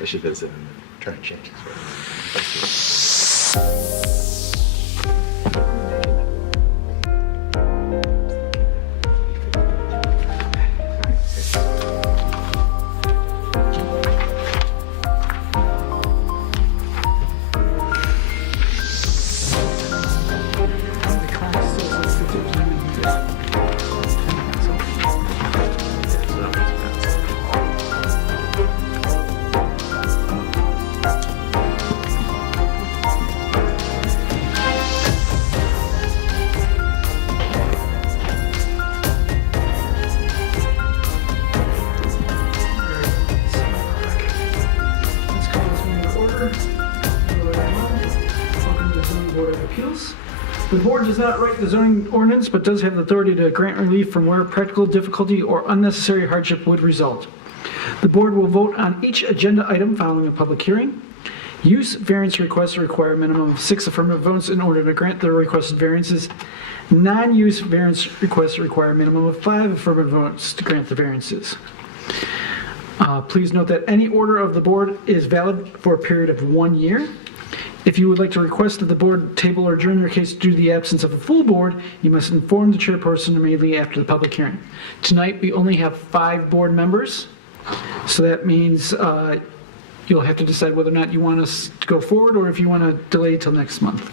I should visit and try and change it. The board does not write the zoning ordinance, but does have the authority to grant relief from where practical difficulty or unnecessary hardship would result. The board will vote on each agenda item following a public hearing. Use variance requests require a minimum of 6 affirmative votes in order to grant the requested variances. Non-use variance requests require a minimum of 5 affirmative votes to grant the variances. Please note that any order of the board is valid for a period of 1 year. If you would like to request that the board table or adjourn your case due to the absence of a full board, you must inform the chairperson immediately after the public hearing. Tonight, we only have 5 board members, so that means you'll have to decide whether or not you want us to go forward or if you want to delay till next month.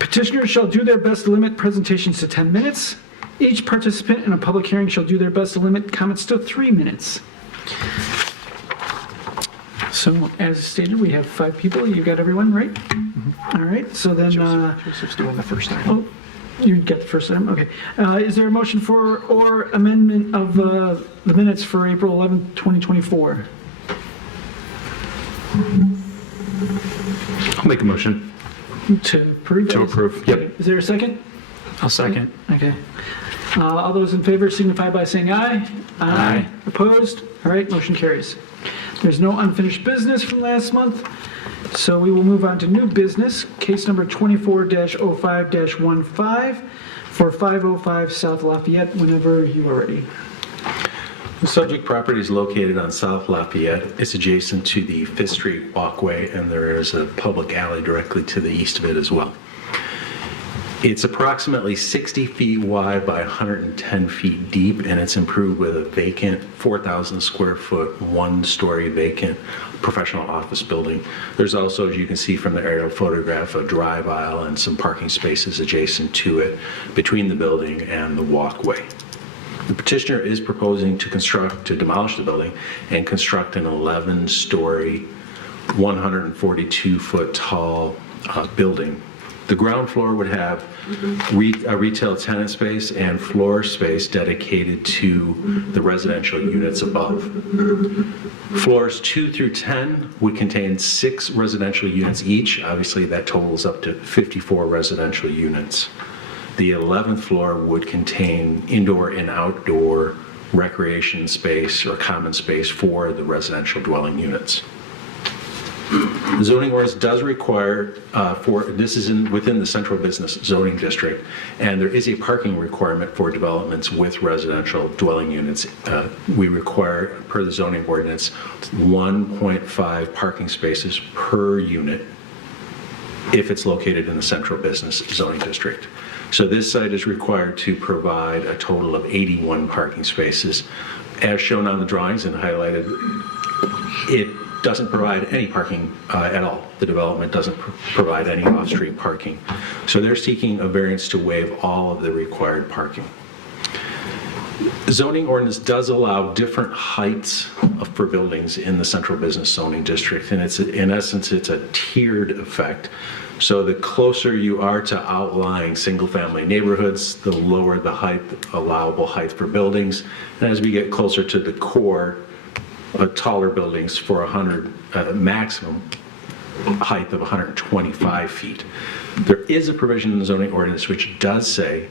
Petitioners shall do their best to limit presentations to 10 minutes. Each participant in a public hearing shall do their best to limit comments to 3 minutes. So, as stated, we have 5 people. You got everyone, right? Mm-hmm. All right, so then... Joseph's doing the first item. Oh, you got the first item? Okay. Is there a motion for or amendment of the minutes for April 11th, 2024? I'll make a motion. To approve? To approve, yep. Is there a second? I'll second. Okay. All those in favor signify by saying aye. Aye. Opposed? All right, motion carries. There's no unfinished business from last month, so we will move on to new business, case number 24-05-15 for 505 South Lafayette, whenever you are ready. The subject property is located on South Lafayette. It's adjacent to the 5th Street walkway, and there is a public alley directly to the east of it as well. It's approximately 60 feet wide by 110 feet deep, and it's improved with a vacant 4,000 square foot, 1-story vacant professional office building. There's also, as you can see from the aerial photograph, a drive aisle and some parking spaces adjacent to it between the building and the walkway. The petitioner is proposing to demolish the building and construct an 11-story, 142 foot tall building. The ground floor would have a retail tenant space and floor space dedicated to the residential units above. Floors 2 through 10 would contain 6 residential units each. Obviously, that totals up to 54 residential units. The 11th floor would contain indoor and outdoor recreation space or common space for the residential dwelling units. The zoning ordinance does require, this is within the central business zoning district, and there is a parking requirement for developments with residential dwelling units. We require, per the zoning ordinance, 1.5 parking spaces per unit if it's located in the central business zoning district. So this site is required to provide a total of 81 parking spaces. As shown on the drawings and highlighted, it doesn't provide any parking at all. The development doesn't provide any off-street parking. So they're seeking a variance to waive all of the required parking. Zoning ordinance does allow different heights for buildings in the central business zoning district, and it's, in essence, it's a tiered effect. So the closer you are to outlying single-family neighborhoods, the lower the height, allowable height for buildings. And as we get closer to the core, taller buildings for 100, maximum height of 125 feet. There is a provision in the zoning ordinance which does say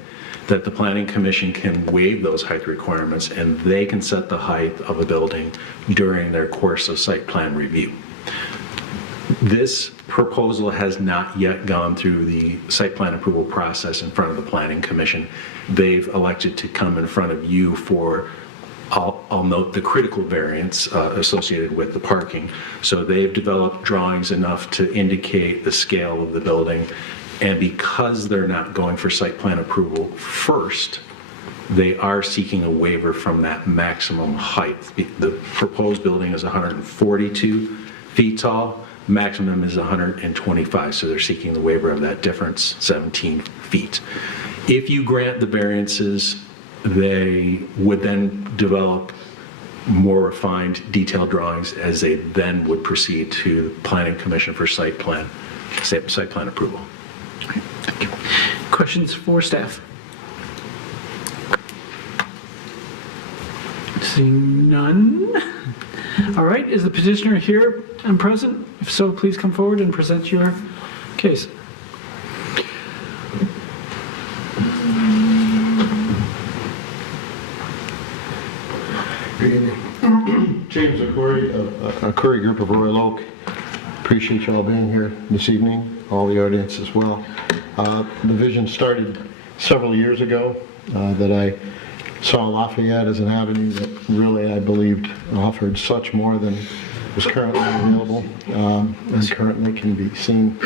that the planning commission can waive those height requirements and they can set the height of a building during their course of site plan review. This proposal has not yet gone through the site plan approval process in front of the planning commission. They've elected to come in front of you for, I'll note, the critical variance associated with the parking. So they've developed drawings enough to indicate the scale of the building. And because they're not going for site plan approval first, they are seeking a waiver from that maximum height. The proposed building is 142 feet tall, maximum is 125, so they're seeking the waiver of that difference, 17 feet. If you grant the variances, they would then develop more refined, detailed drawings as they then would proceed to the planning commission for site plan approval. Thank you. Questions for staff? Seeing none. All right, is the petitioner here and present? If so, please come forward and present your case. Good evening. James Akouri of Akouri Group of Royal Oak. Appreciate you all being here this evening, all the audience as well. The vision started several years ago that I saw Lafayette as an avenue that really I believed offered such more than was currently available and currently can be seen.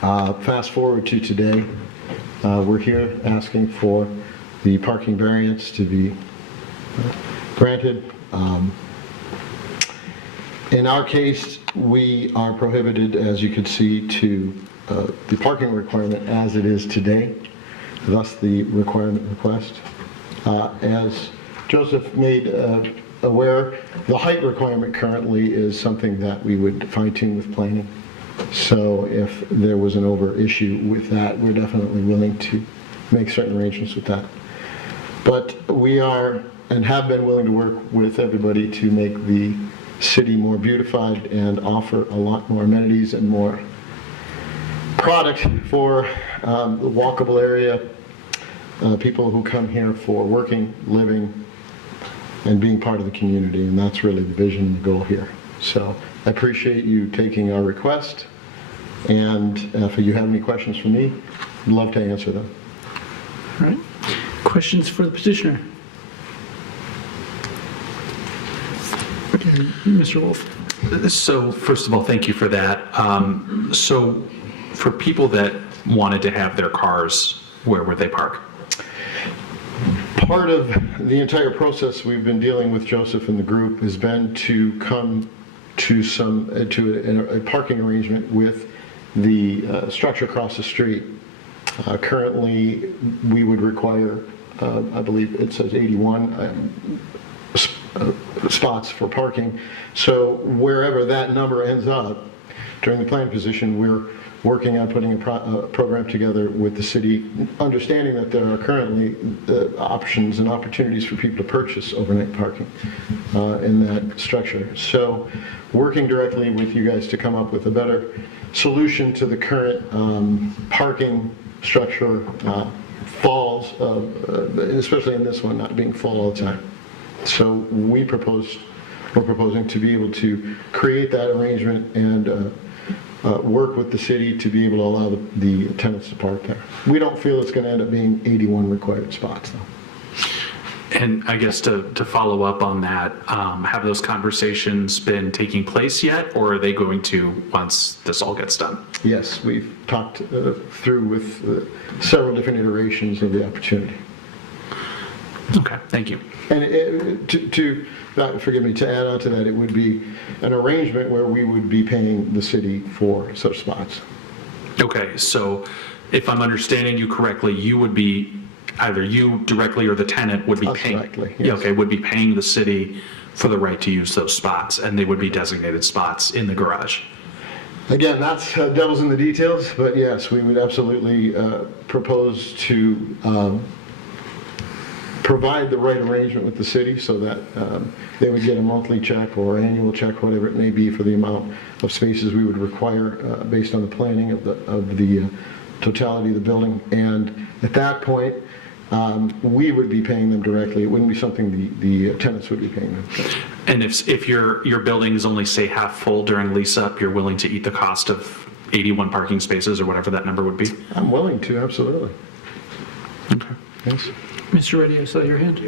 Fast forward to today, we're here asking for the parking variance to be granted. In our case, we are prohibited, as you can see, to the parking requirement as it is today, thus the requirement request. As Joseph made aware, the height requirement currently is something that we would fine-tune with planning. So if there was an over issue with that, we're definitely willing to make certain arrangements with that. But we are and have been willing to work with everybody to make the city more beautified and offer a lot more amenities and more product for the walkable area, people who come here for working, living, and being part of the community, and that's really the vision and the goal here. So I appreciate you taking our request, and if you have any questions for me, I'd love to answer them. All right. Questions for the petitioner? Okay, Mr. Wolf. So first of all, thank you for that. So for people that wanted to have their cars, where would they park? Part of the entire process we've been dealing with Joseph and the group has been to come to a parking arrangement with the structure across the street. Currently, we would require, I believe it says 81 spots for parking. So wherever that number ends up during the planning position, we're working on putting a program together with the city, understanding that there are currently options and opportunities for people to purchase overnight parking in that structure. So working directly with you guys to come up with a better solution to the current parking structure falls, especially in this one, not being full all the time. So we're proposing to be able to create that arrangement and work with the city to be able to allow the tenants to park there. We don't feel it's going to end up being 81 required spots, though. And I guess to follow up on that, have those conversations been taking place yet, or are they going to once this all gets done? Yes, we've talked through with several different iterations of the opportunity. Okay, thank you. And forgive me, to add on to that, it would be an arrangement where we would be paying the city for such spots. Okay, so if I'm understanding you correctly, you would be either you directly or the tenant would be Us paying. directly, Yeah, yes. okay, would be paying the city for the right to use those spots, and they would be designated spots in the garage. Again, that's devil's in the details, but yes, we would absolutely propose to provide the right arrangement with the city so that they would get a monthly check or annual check, whatever it may be, for the amount of spaces we would require based on the planning of the totality of the building. And at that point, we would be paying them directly. It wouldn't be something the tenants would be paying them. And if your building is only, say, half full during lease-up, you're willing to eat the cost of 81 parking spaces or whatever that number would be? I'm willing to, absolutely. Okay. Yes. Mr. Reddy, I saw your hand.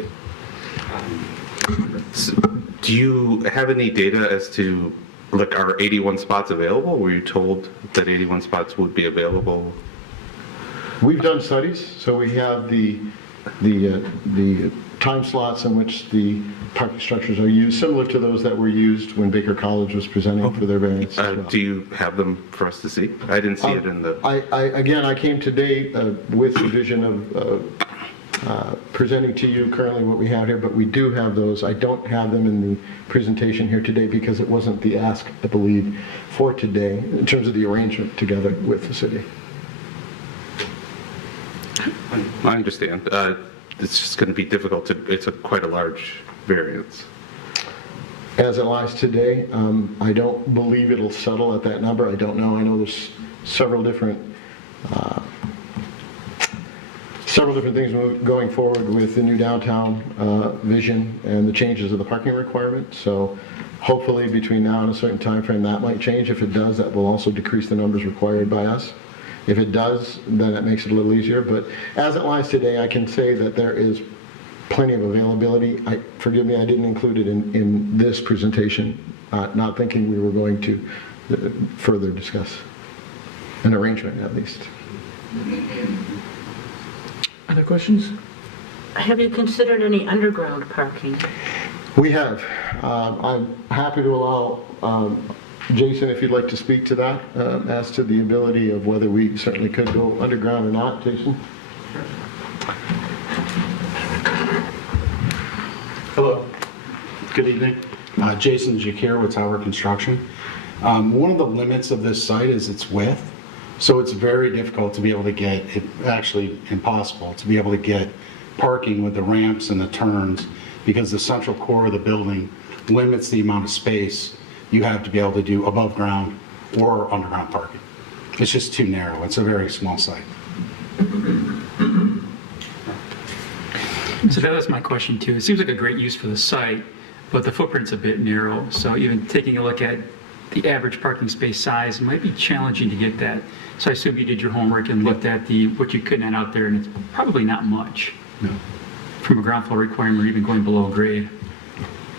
Do you have any data as to, like, are 81 spots available? Were you told that 81 spots would be available? We've done studies, so we have the time slots in which the parking structures are used, similar to those that were used when Baker College was presenting for their variance as well. Do you have them for us to see? I didn't see it in the... I came today with the vision of presenting to you currently what we have here, but we do have those. I don't have them in the presentation here today because it wasn't the ask, I believe, for today in terms of the arrangement together with the city. I understand. It's just going to be difficult to, it's quite a large variance. As it lies today, I don't believe it'll settle at that number. I don't know. I know there's several different things going forward with the new downtown vision and the changes of the parking requirement. So hopefully between now and a certain time frame that might change. If it does, that will also decrease the numbers required by us. If it does, then it makes it a little easier. But as it lies today, I can say that there is plenty of availability. Forgive me, I didn't include it in this presentation, not thinking we were going to further discuss an arrangement at least. Other questions? Have you considered any underground parking? We have. I'm happy to allow Jason, if you'd like to speak to that, as to the ability of whether we certainly could go underground or not. Jason? Hello, good evening. Jason Jakir with Tower Construction. One of the limits of this site is its width, so it's very difficult to be able to get, actually impossible, to be able to get parking with the ramps and the turns because the central core of the building limits the amount of space you have to be able to do above ground or underground parking. It's just too narrow. It's a very small site. So that was my question too. It seems like a great use for the site, but the footprint's a bit narrow. So even taking a look at the average parking space size, it might be challenging to get that. So I assume you did your homework and looked at what you could net out there, and it's probably not much from a ground floor requirement or even going below grade.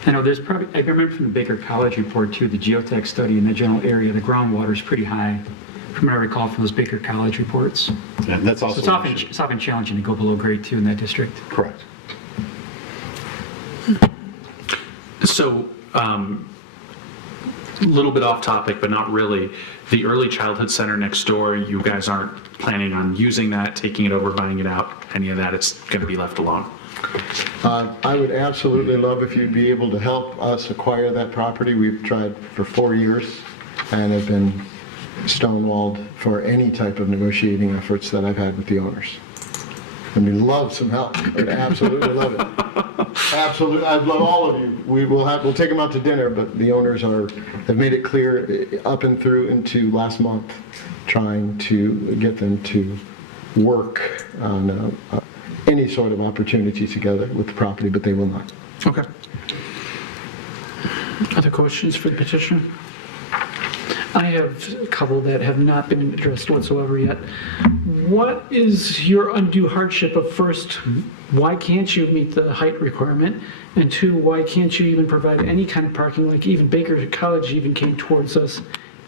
I know there's probably, I remember from the Baker College report too, the geotech study in the general area, the groundwater is pretty high, from what I recall from those Baker College reports. Yeah, that's So also it's often challenging to go below grade too in that district. correct. So, a little bit off topic, but not really. The early childhood center next door, you guys aren't planning on using that, taking it over, buying it out, any of that? It's going to be left alone? I would absolutely love if you'd be able to help us acquire that property. We've tried for 4 years and have been stonewalled for any type of negotiating efforts that I've had with the owners. And we love some help. I'd absolutely love it. Absolutely, I'd love all of you. We'll take them out to dinner, but the owners have made it clear up and through into last month, trying to get them to work on any sort of opportunity together with the property, but they will not. Okay. Other questions for the petitioner? I have a couple that have not been addressed whatsoever yet. What is your undue hardship of, first, why can't you meet the height requirement? And two, why can't you even provide any kind of parking? Like even Baker College even came towards us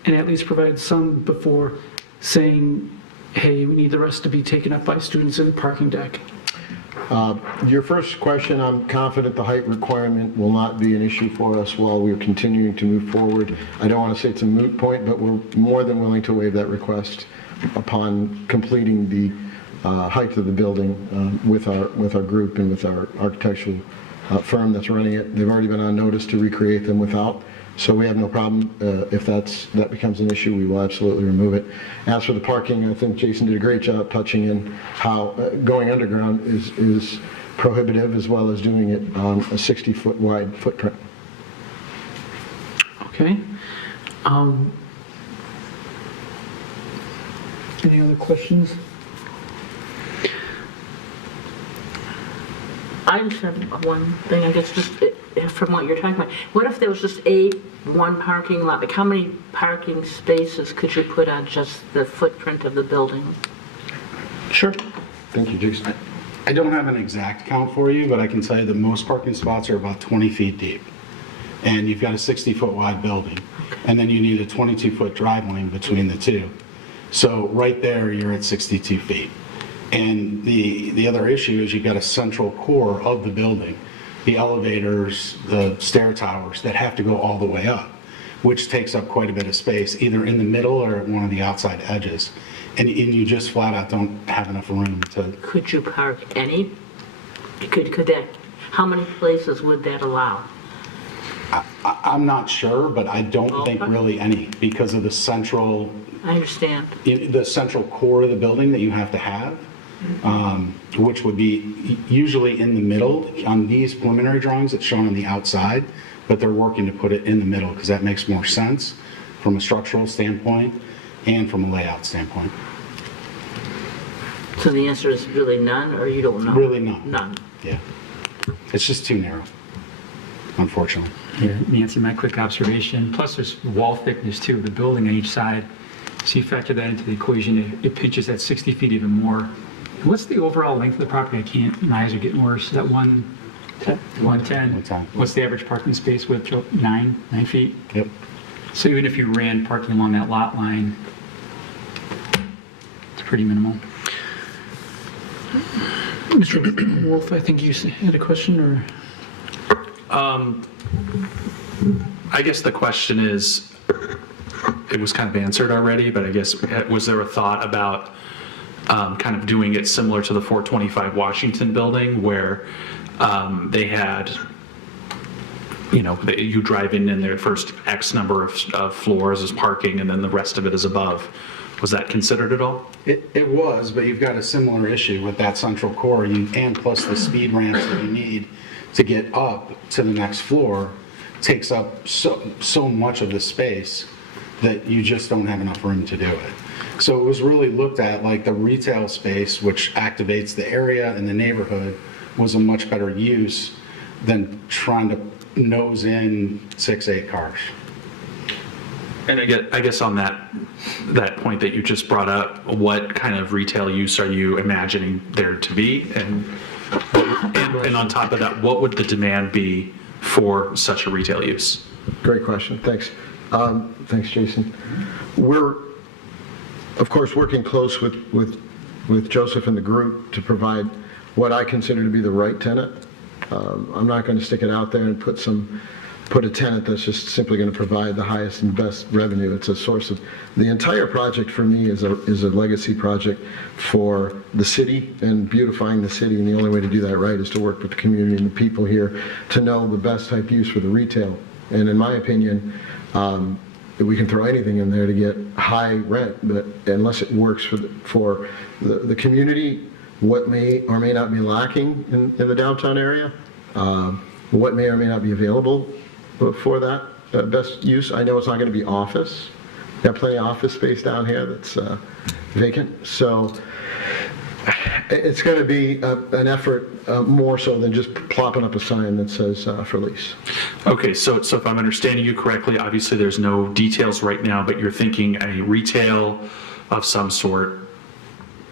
and at least provided some before saying, hey, we need the rest to be taken up by students in the parking deck. Your first question, I'm confident the height requirement will not be an issue for us while we're continuing to move forward. I don't want to say it's a moot point, but we're more than willing to waive that request upon completing the height of the building with our group and with our architectural firm that's running it. They've already been on notice to recreate them without, so we have no problem. If that becomes an issue, we will absolutely remove it. As for the parking, I think Jason did a great job touching in how going underground is prohibitive, as well as doing it on a 60-foot wide footprint. Okay. Any other questions? I just have one thing, I guess, just from what you're talking about. What if there was just one parking lot? Like, how many parking spaces could you put on just the footprint of the building? Sure. Thank you, Jason. I don't have an exact count for you, but I can tell you that most parking spots are about 20 feet deep. And you've got a 60-foot wide building. And then you need a 22-foot drive lane between the two. So right there, you're at 62 feet. And the other issue is you've got a central core of the building, the elevators, the stair towers that have to go all the way up, which takes up quite a bit of space, either in the middle or at one of the outside edges. And you just flat out don't have enough room to. Could you park any? Could that, how many places would that allow? I'm not sure, but I don't think really any, because of the central, I understand. the central core of the building that you have to have, which would be usually in the middle. On these preliminary drawings, it's shown on the outside, but they're working to put it in the middle because that makes more sense from a structural standpoint and from a layout standpoint. So the answer is really none, or you don't know? Really none. None. Yeah. It's just too narrow, unfortunately. Yeah, Nancy, my quick observation, plus there's wall thickness too, the building on each side. So you factor that into the equation, it pitches at 60 feet even more. And what's the overall length of the property? My eyes are getting worse. Is that 110? 110. What's the average parking space width? 9 feet? Yep. So even if you ran parking along that lot line, it's pretty minimal. Mr. Wolf, I think you had a question, or? I guess the question is, it was kind of answered already, but I guess, was there a thought about kind of doing it similar to the 425 Washington building where they had, you drive in and their first X number of floors is parking and then the rest of it is above. Was that considered at all? It was, but you've got a similar issue with that central core and plus the speed ramps that you need to get up to the next floor takes up so much of the space that you just don't have enough room to do it. So it was really looked at like the retail space, which activates the area and the neighborhood, was a much better use than trying to nose in 6-8 cars. And I guess on that point that you just brought up, what kind of retail use are you imagining there to be? And on top of that, what would the demand be for such a retail use? Great question. Thanks. Thanks, Jason. We're, of course, working close with Joseph and the group to provide what I consider to be the right tenant. I'm not going to stick it out there and put a tenant that's just simply going to provide the highest and best revenue. It's a source of, the entire project for me is a legacy project for the city and beautifying the city, and the only way to do that right is to work with the community and the people here to know the best type use for the retail. And in my opinion, we can throw anything in there to get high rent, but unless it works for the community, what may or may not be lacking in the downtown area, what may or may not be available for that best use. I know it's not going to be office. Got plenty of office space down here that's vacant. So it's going to be an effort more so than just plopping up a sign that says for lease. Okay, so if I'm understanding you correctly, obviously there's no details right now, but you're thinking a retail of some sort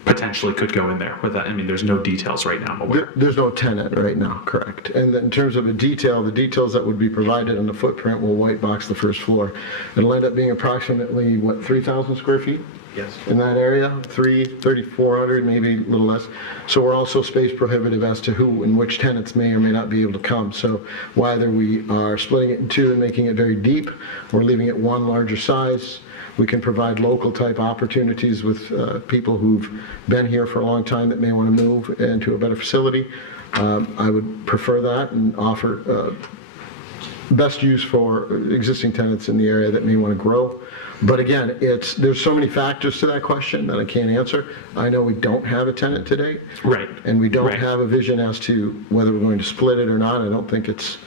potentially could go in there with that. I mean, there's no details right now, I'm aware. There's no tenant right now, correct. And in terms of the details that would be provided on the footprint will white box the first floor. It'll end up being approximately, 3,000 square feet? Yes. In that area, 3,400, maybe a little less. So we're also space prohibitive as to who and which tenants may or may not be able to come. So whether we are splitting it in two and making it very deep, or leaving it one larger size, We can provide local-type opportunities with people who've been here for a long time that may want to move into a better facility. I would prefer that and offer best use for existing tenants in the area that may want to grow. But again, there's so many factors to that question that I can't answer. I know we don't have a tenant today. Right. And we don't Right. have a vision as to whether we're going to split it or not. I don't think it's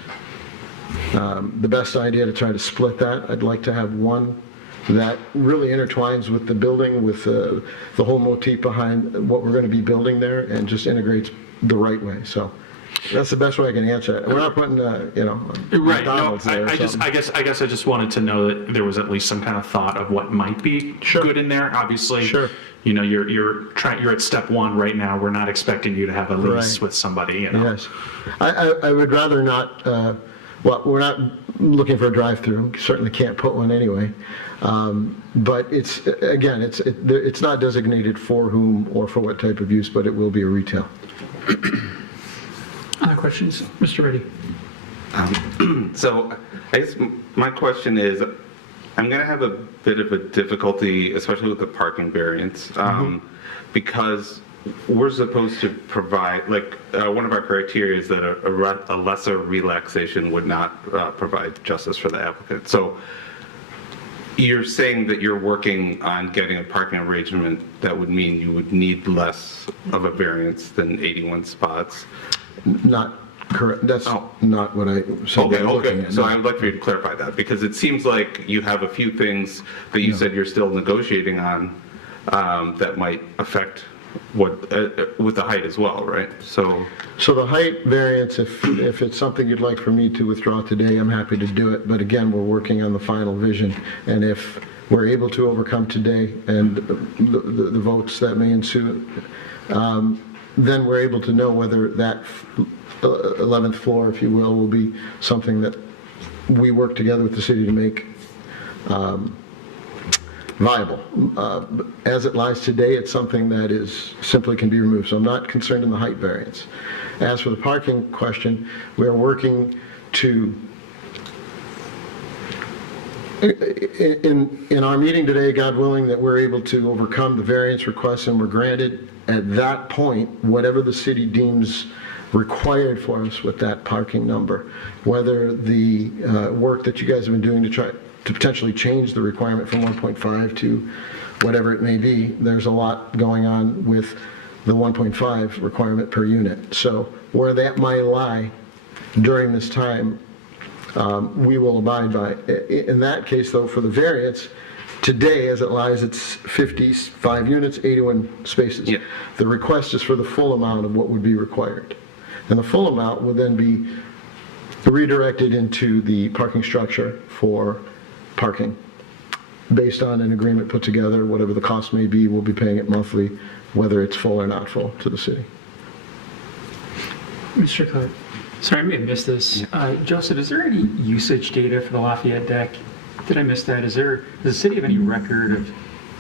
the best idea to try to split that. I'd like to have one that really intertwines with the building, with the whole motif behind what we're going to be building there, and just integrates the right way. So that's the best way I can answer it. We're not putting, Right. No, McDonald's there or I something. guess I just wanted to know that there was at least some kind of thought of what might be Sure. good in there. Obviously, Sure. you know, you're at step one right now. We're not expecting you to have a lease Right. with somebody, you know. Yes. I would rather not, well, we're not looking for a drive-through. Certainly can't put one anyway. But it's, again, it's not designated for whom or for what type of use, but it will be a retail. Other questions? Mr. Reddy? So I guess my question is, I'm going to have a bit of a difficulty, especially with the parking variance, because we're supposed to provide, like, one of our criteria is that a lesser relaxation would not provide justice for the applicant. So you're saying that you're working on getting a parking arrangement that would mean you would need less of a variance than 81 spots. Not correct. That's Oh. not what I said. Okay, we're looking okay. at. So I'd like for you to clarify that, because it seems like you have a few things that you said you're still negotiating on that might affect what with the height as well, right? So So the height variance, if it's something you'd like for me to withdraw today, I'm happy to do it. But again, we're working on the final vision. And if we're able to overcome today and the votes that may ensue, then we're able to know whether that 11th floor, if you will be something that we work together with the city to make viable. As it lies today, it's something that simply can be removed. So I'm not concerned in the height variance. As for the parking question, we are working to, in our meeting today, God willing, that we're able to overcome the variance requests and we're granted. At that point, whatever the city deems required for us with that parking number, whether the work that you guys have been doing to try to potentially change the requirement from 1.5 to whatever it may be, there's a lot going on with the 1.5 requirement per unit. So where that might lie during this time, we will abide by. In that case, though, for the variance, today, as it lies, it's 55 units, 81 spaces. Yeah. The request is for the full amount of what would be required. And the full amount would then be redirected into the parking structure for parking. Based on an agreement put together, whatever the cost may be, we'll be paying it monthly, whether it's full or not full, to the city. Mr. Cook? Sorry, I may have missed this. Joseph, is there any usage data for the Lafayette deck? Did I miss that? Does the city have any record of,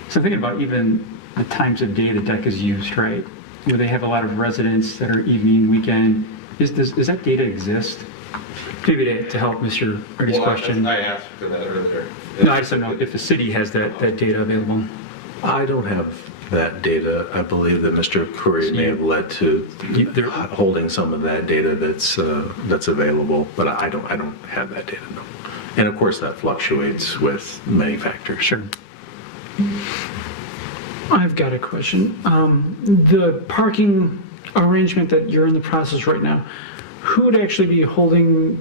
so I'm thinking about even the times of day the deck is used, right? Where they have a lot of residents that are evening, weekend. Does that data exist? Maybe to help Mr. Reddy's question. I asked for that earlier. No, I just don't know if the city has that data available. I don't have that data. I believe that Mr. Akouri may have led to holding some of that data that's available, but I don't have that data, no. And of course, that fluctuates with many factors. Sure. I've got a question. The parking arrangement that you're in the process right now, who would actually be holding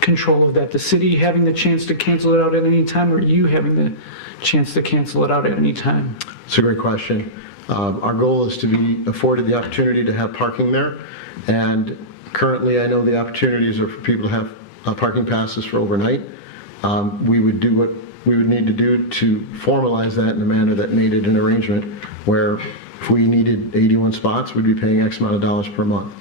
control of that? The city having the chance to cancel it out at any time, or you having the chance to cancel it out at any time? It's a great question. Our goal is to be afforded the opportunity to have parking there, and currently I know the opportunities are for people to have parking passes for overnight. We would do what we would need to do to formalize that in a manner that made it an arrangement where if we needed 81 spots, we'd be paying X amount of dollars per month.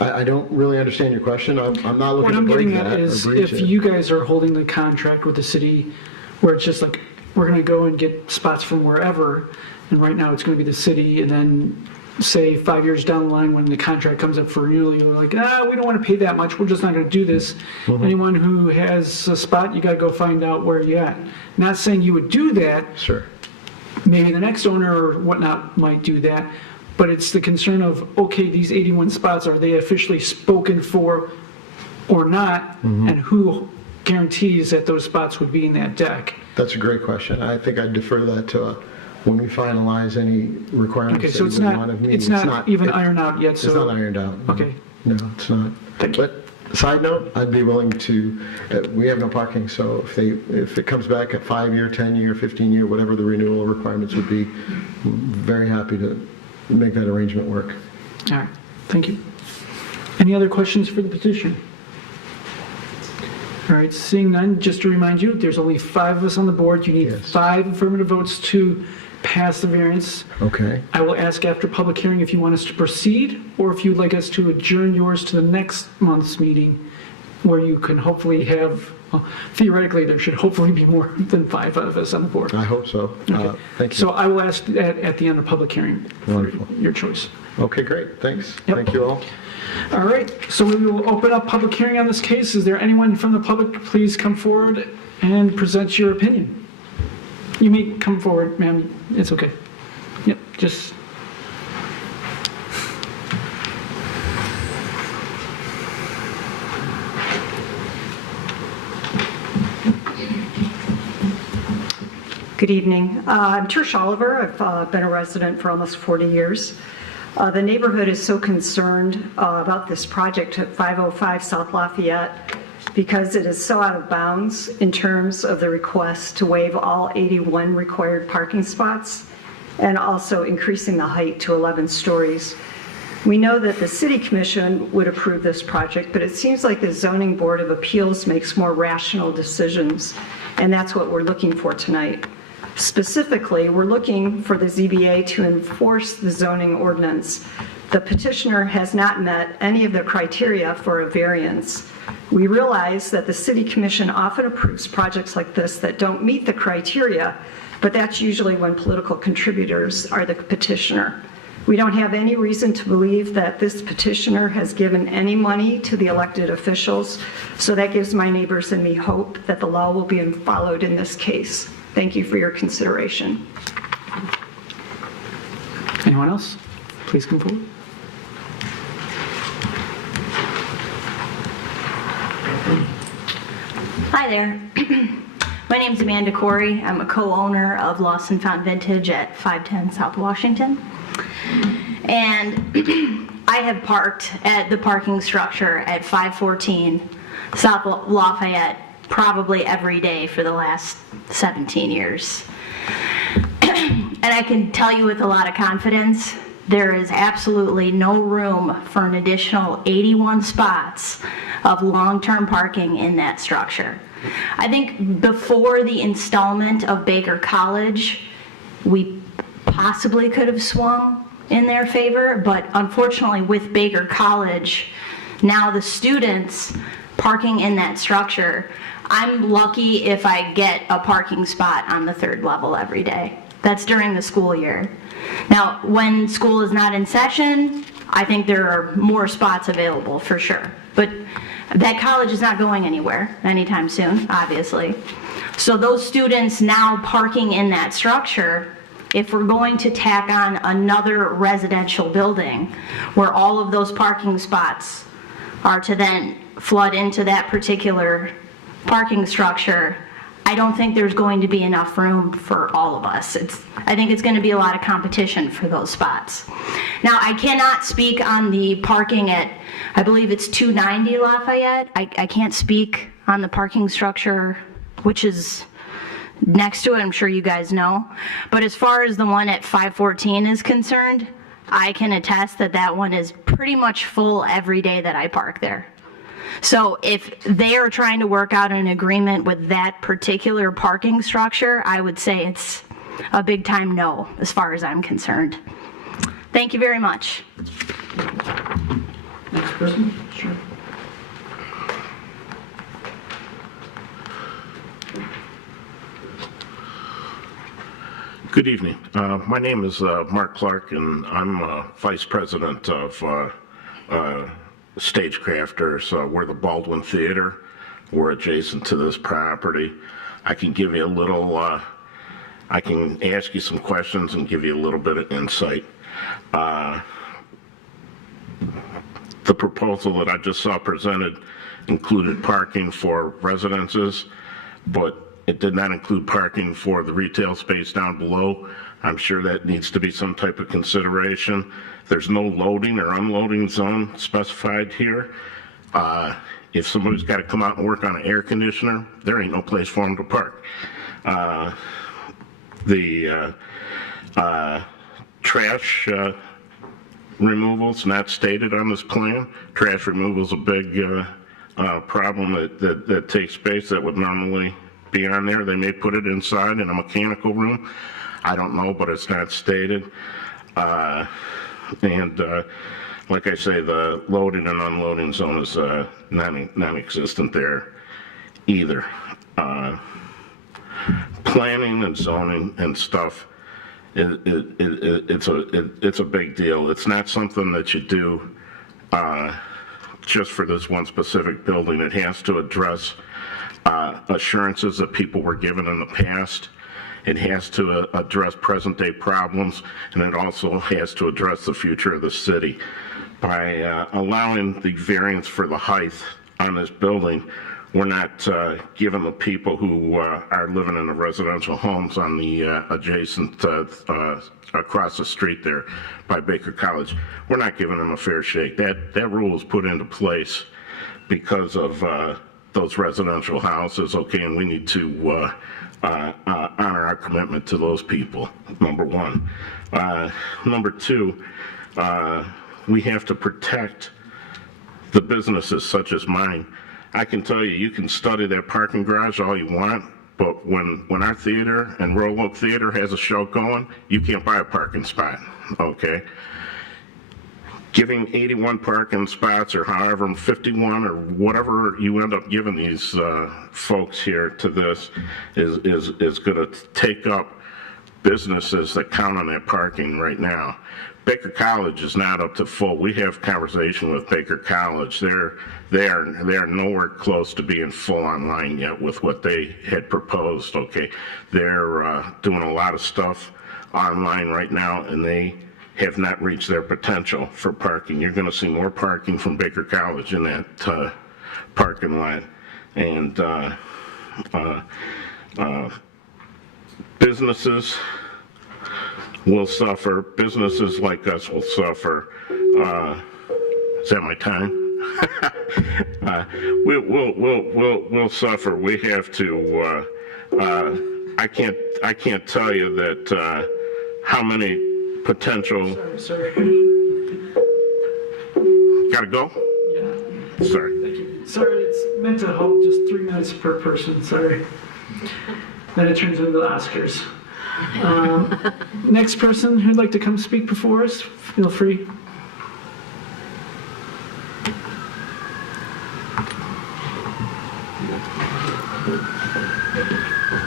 I don't really understand your question. I'm not looking What to I'm break getting at that or is breach if it. you guys are holding the contract with the city where it's just like, we're going to go and get spots from wherever, and right now it's going to be the city, and then say 5 years down the line when the contract comes up for renewal, you're like, we don't want to pay that much, we're just not going to do this. Anyone who has a spot, you got to go find out where you're at. Not saying you would do that, Sure. maybe the next owner or whatnot might do that, but it's the concern of, okay, these 81 spots, are they officially spoken for or not? And who guarantees that those spots would be in that deck? That's a great question. I think I'd defer that to when we finalize any requirements Okay, that so you it's would not, want of me. it's not even ironed out yet, It's so. not ironed out. no. Okay. No, it's not. Thank you. But side note, I'd be willing to, we have no parking, so if it comes back at 5-year, 10-year, 15-year, whatever the renewal requirements would be, I'm very happy to make that arrangement work. All right, thank you. Any other questions for the petitioner? All right, seeing none, just to remind you, there's only 5 of us on the board. You need Yes. 5 affirmative votes to pass the variance. Okay. I will ask after public hearing if you want us to proceed or if you'd like us to adjourn yours to the next month's meeting where you can hopefully have, well, theoretically, there should hopefully be more than 5 of us on the board. I hope so. Okay. Thank you. So I will ask that at the end of public hearing. for Wonderful. Your choice. Okay, great. Thanks. Yep. Thank you all. All right, so we will open up public hearing on this case. Is there anyone from the public? Please come forward and present your opinion. You may come forward, ma'am. It's okay. Yep, just. Good evening. I'm Trish Oliver. I've been a resident for almost 40 years. The neighborhood is so concerned about this project at 505 South Lafayette because it is so out of bounds in terms of the request to waive all 81 required parking spots and also increasing the height to 11 stories. We know that the City Commission would approve this project, but it seems like the Zoning Board of Appeals makes more rational decisions, and that's what we're looking for tonight. Specifically, we're looking for the ZBA to enforce the zoning ordinance. The petitioner has not met any of the criteria for a variance. We realize that the City Commission often approves projects like this that don't meet the criteria, but that's usually when political contributors are the petitioner. We don't have any reason to believe that this petitioner has given any money to the elected officials, so that gives my neighbors and me hope that the law will be followed in this case. Thank you for your consideration. Anyone else? Please come forward. Hi there. My name's Amanda Akouri. I'm a co-owner of Lost and Found Vintage at 510 South Washington. And I have parked at the parking structure at 514 South Lafayette probably every day for the last 17 years. And I can tell you with a lot of confidence, there is absolutely no room for an additional 81 spots of long-term parking in that structure. I think before the installment of Baker College, we possibly could have swung in their favor, but unfortunately with Baker College, now the students parking in that structure, I'm lucky if I get a parking spot on the 3rd level every day. That's during the school year. Now, when school is not in session, I think there are more spots available for sure. But that college is not going anywhere anytime soon, obviously. So those students now parking in that structure, if we're going to tack on another residential building where all of those parking spots are to then flood into that particular parking structure, I don't think there's going to be enough room for all of us. I think it's going to be a lot of competition for those spots. Now, I cannot speak on the parking at, I believe it's 290 Lafayette. I can't speak on the parking structure, which is next to it, I'm sure you guys know. But as far as the one at 514 is concerned, I can attest that that one is pretty much full every day that I park there. So if they are trying to work out an agreement with that particular parking structure, I would say it's a big time no, as far as I'm concerned. Thank you very much. Next person? Sure. Good evening. My name is Mark Clark, and I'm Vice President of Stagecrafters. We're the Baldwin Theater. We're adjacent to this property. I can give you a little, I can ask you some questions and give you a little bit of insight. The proposal that I just saw presented included parking for residences, but it did not include parking for the retail space down below. I'm sure that needs to be some type of consideration. There's no loading or unloading zone specified here. If somebody's got to come out and work on an air conditioner, there ain't no place for them to park. The trash removal's not stated on this plan. Trash removal's a big problem that takes space that would normally be on there. They may put it inside in a mechanical room. I don't know, but it's not stated. Like I say, the loading and unloading zone is non-existent there either. Planning and zoning and stuff, it's a big deal. It's not something that you do just for this one specific building. It has to address assurances that people were given in the past. It has to address present-day problems, and it also has to address the future of the city. By allowing the variance for the height on this building, we're not giving the people who are living in the residential homes on the adjacent, across the street there by Baker College, we're not giving them a fair shake. That rule was put into place because of those residential houses, okay, and we need to honor our commitment to those people, number one. Number two, we have to protect the businesses such as mine. I can tell you, you can study that parking garage all you want, but when our theater and Oak Theater has a show going, you can't buy a parking spot, okay? Giving 81 parking spots or however 51 or whatever you end up giving these folks here to this is going to take up businesses that count on that parking right now. Baker College is not up to full. We have conversation with Baker College. They are nowhere close to being full online yet with what they had proposed. Okay, they're doing a lot of stuff online right now, and they have not reached their potential for parking. You're going to see more parking from Baker College in that parking lot, and businesses will suffer. Businesses like us will suffer. Is that my time? We'll suffer. We have to. I can't tell you that how many potential. Sorry. Gotta go. Yeah. Sorry. Thank you. Sorry, it's meant to hold just 3 minutes per person. Sorry. Then it turns into the Oscars. Next person who'd like to come speak before us, feel free.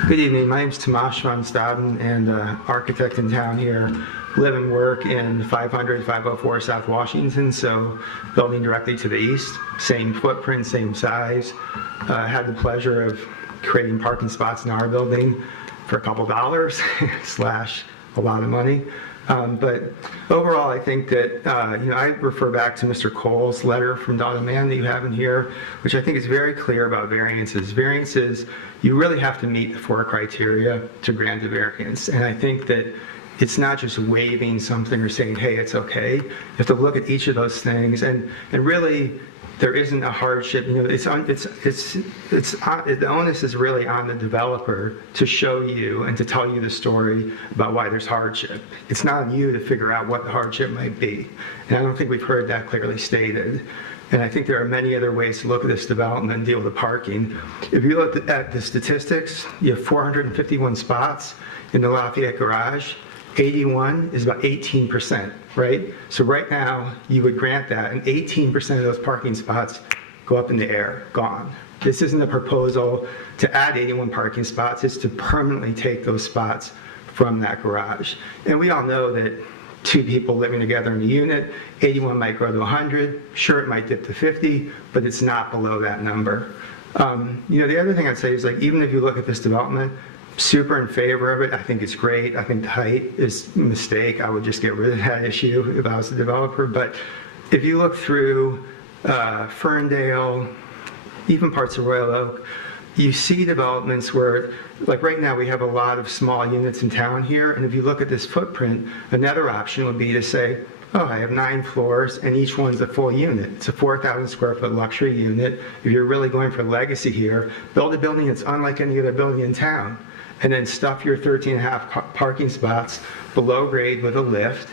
Good evening. My name is Tomasz von Staden, and architect in town here. Live and work in 504 South Washington, so building directly to the east. Same footprint, same size. Had the pleasure of creating parking spots in our building for a couple dollars slash a lot of money. But overall, I think that, I refer back to Mr. Cole's letter from Donna Mann that you have in here, which I think is very clear about variances. Variances, you really have to meet the 4 criteria to grant a variance. And I think that it's not just waiving something or saying, hey, it's okay. You have to look at each of those things, and really, there isn't a hardship. The onus is really on the developer to show you and to tell you the story about why there's hardship. It's not on you to figure out what the hardship might be. And I don't think we've heard that clearly stated. And I think there are many other ways to look at this development and deal with the parking. If you look at the statistics, you have 451 spots in the Lafayette garage. 81 is about 18%, right? So right now, you would grant that, and 18% of those parking spots go up in the air, gone. This isn't a proposal to add 81 parking spots, it's to permanently take those spots from that garage. And we all know that two people living together in a unit, 81 might grow to 100. Sure, it might dip to 50, but it's not below that number. The other thing I'd say is, like, even if you look at this development, super in favor of it. I think it's great. I think the height is a mistake. I would just get rid of that issue if I was a developer. But if you look through Ferndale, even parts of Royal Oak, you see developments where, like right now, we have a lot of small units in town here. And if you look at this footprint, another option would be to say, oh, I have 9 floors and each one's a full unit. It's a 4,000 square foot luxury unit. If you're really going for legacy here, build a building that's unlike any other building in town, and then stuff your 13.5 parking spots below grade with a lift.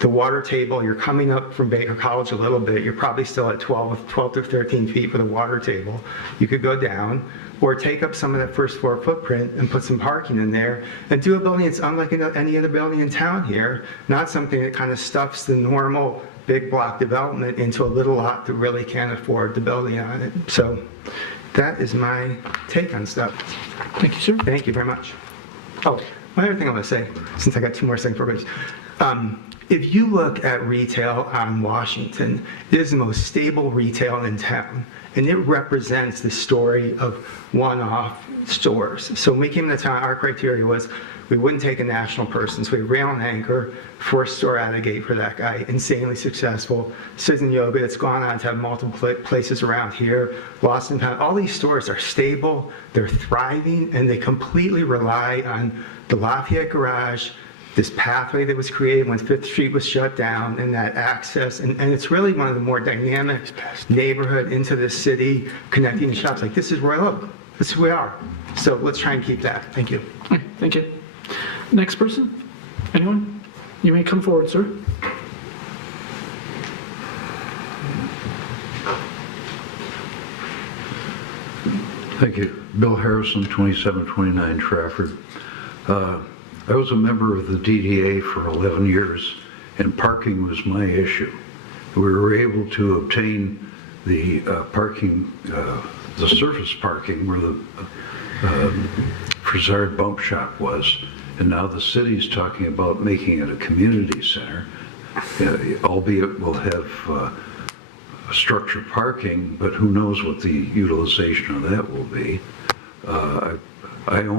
The water table, you're coming up from Baker College a little bit, you're probably still at 12 to 13 feet for the water table. You could go down, or take up some of that first floor footprint and put some parking in there, and do a building that's unlike any other building in town here, not something that kind of stuffs the normal big block development into a little lot that really can't afford the building on it. So that is my take on stuff. Thank you, sir. Thank you very much. Oh, one other thing I'm going to say, since I got 2 more seconds for everybody. If you look at retail on Washington, it is the most stable retail in town, and it represents the story of one-off stores. So when we came into town, our criteria was we wouldn't take a national person. So we have Rail and Anchor, 4th store out of the gate for that guy, insanely successful. Citizen Yoga, that's gone on to have multiple places around here. Lost and Found, all these stores are stable, they're thriving, and they completely rely on the Lafayette garage, this pathway that was created when 5th Street was shut down, and that access, and it's really one of the more dynamic neighborhood into the city, connecting the shops. Like, this is where I live. This is who we are. So let's try and keep that. Thank you. Okay, thank you. Next person? Anyone? You may come forward, sir. Thank you. Bill Harrison, 2729 Trafford. I was a member of the DDA for 11 years, and parking was my issue. We were able to obtain the parking, the surface parking where the Frizard Bump Shop was, and now the city's talking about making it a community center, albeit we'll have structured parking, but who knows what the utilization of that will be. I've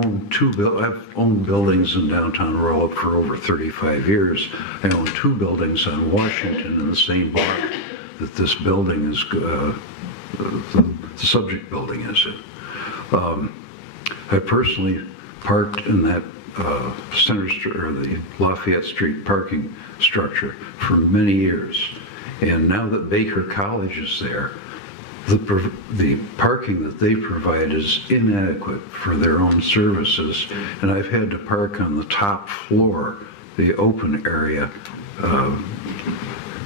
owned buildings in downtown Royal Oak for over 35 years. I own 2 buildings on Washington in the same block that this building is, the subject building is in. I personally parked in that Center Street, or the Lafayette Street parking structure for many years. And now that Baker College is there, the parking that they provide is inadequate for their own services, and I've had to park on the top floor, the open area,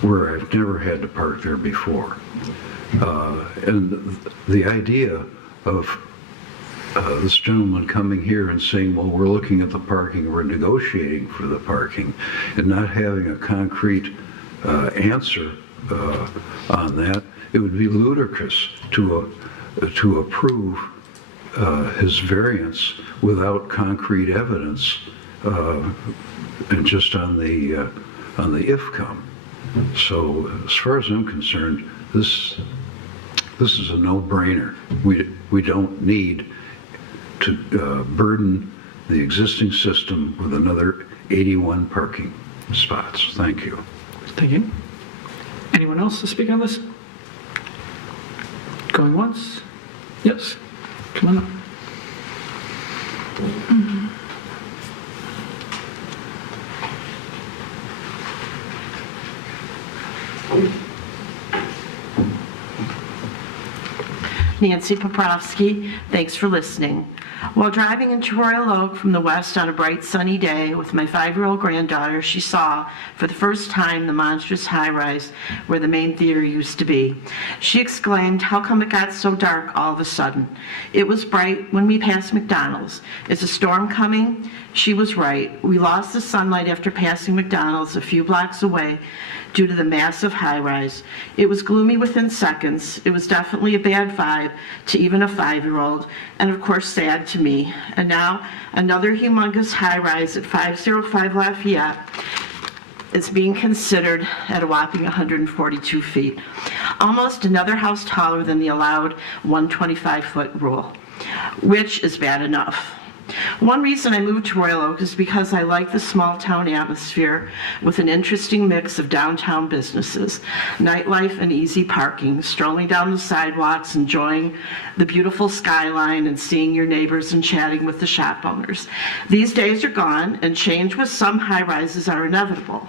where I've never had to park there before. And the idea of this gentleman coming here and saying, well, we're looking at the parking, we're negotiating for the parking, and not having a concrete answer on that, it would be ludicrous to approve his variance without concrete evidence, and just on the if-come. So as far as I'm concerned, this is a no-brainer. We don't need to burden the existing system with another 81 parking spots. Thank you. Thank you. Anyone else to speak on this? Going once? Yes. Come on up. Nancy Poprovsky, thanks for listening. While driving into Royal Oak from the west on a bright sunny day with my 5-year-old granddaughter, she saw for the first time the monstrous high-rise where the main theater used to be. She exclaimed, "How come it got so dark all of a sudden?" It was bright when we passed McDonald's. Is a storm coming? She was right. We lost the sunlight after passing McDonald's a few blocks away due to the massive high-rise. It was gloomy within seconds. It was definitely a bad vibe to even a 5-year-old, and of course sad to me. And now, another humongous high-rise at 505 Lafayette is being considered at a whopping 142 feet. Almost another house taller than the allowed 125-foot rule, which is bad enough. One reason I moved to Royal Oak is because I like the small town atmosphere with an interesting mix of downtown businesses, nightlife and easy parking, strolling down the sidewalks, enjoying the beautiful skyline and seeing your neighbors and chatting with the shop owners. These days are gone, and change with some high-rises are inevitable.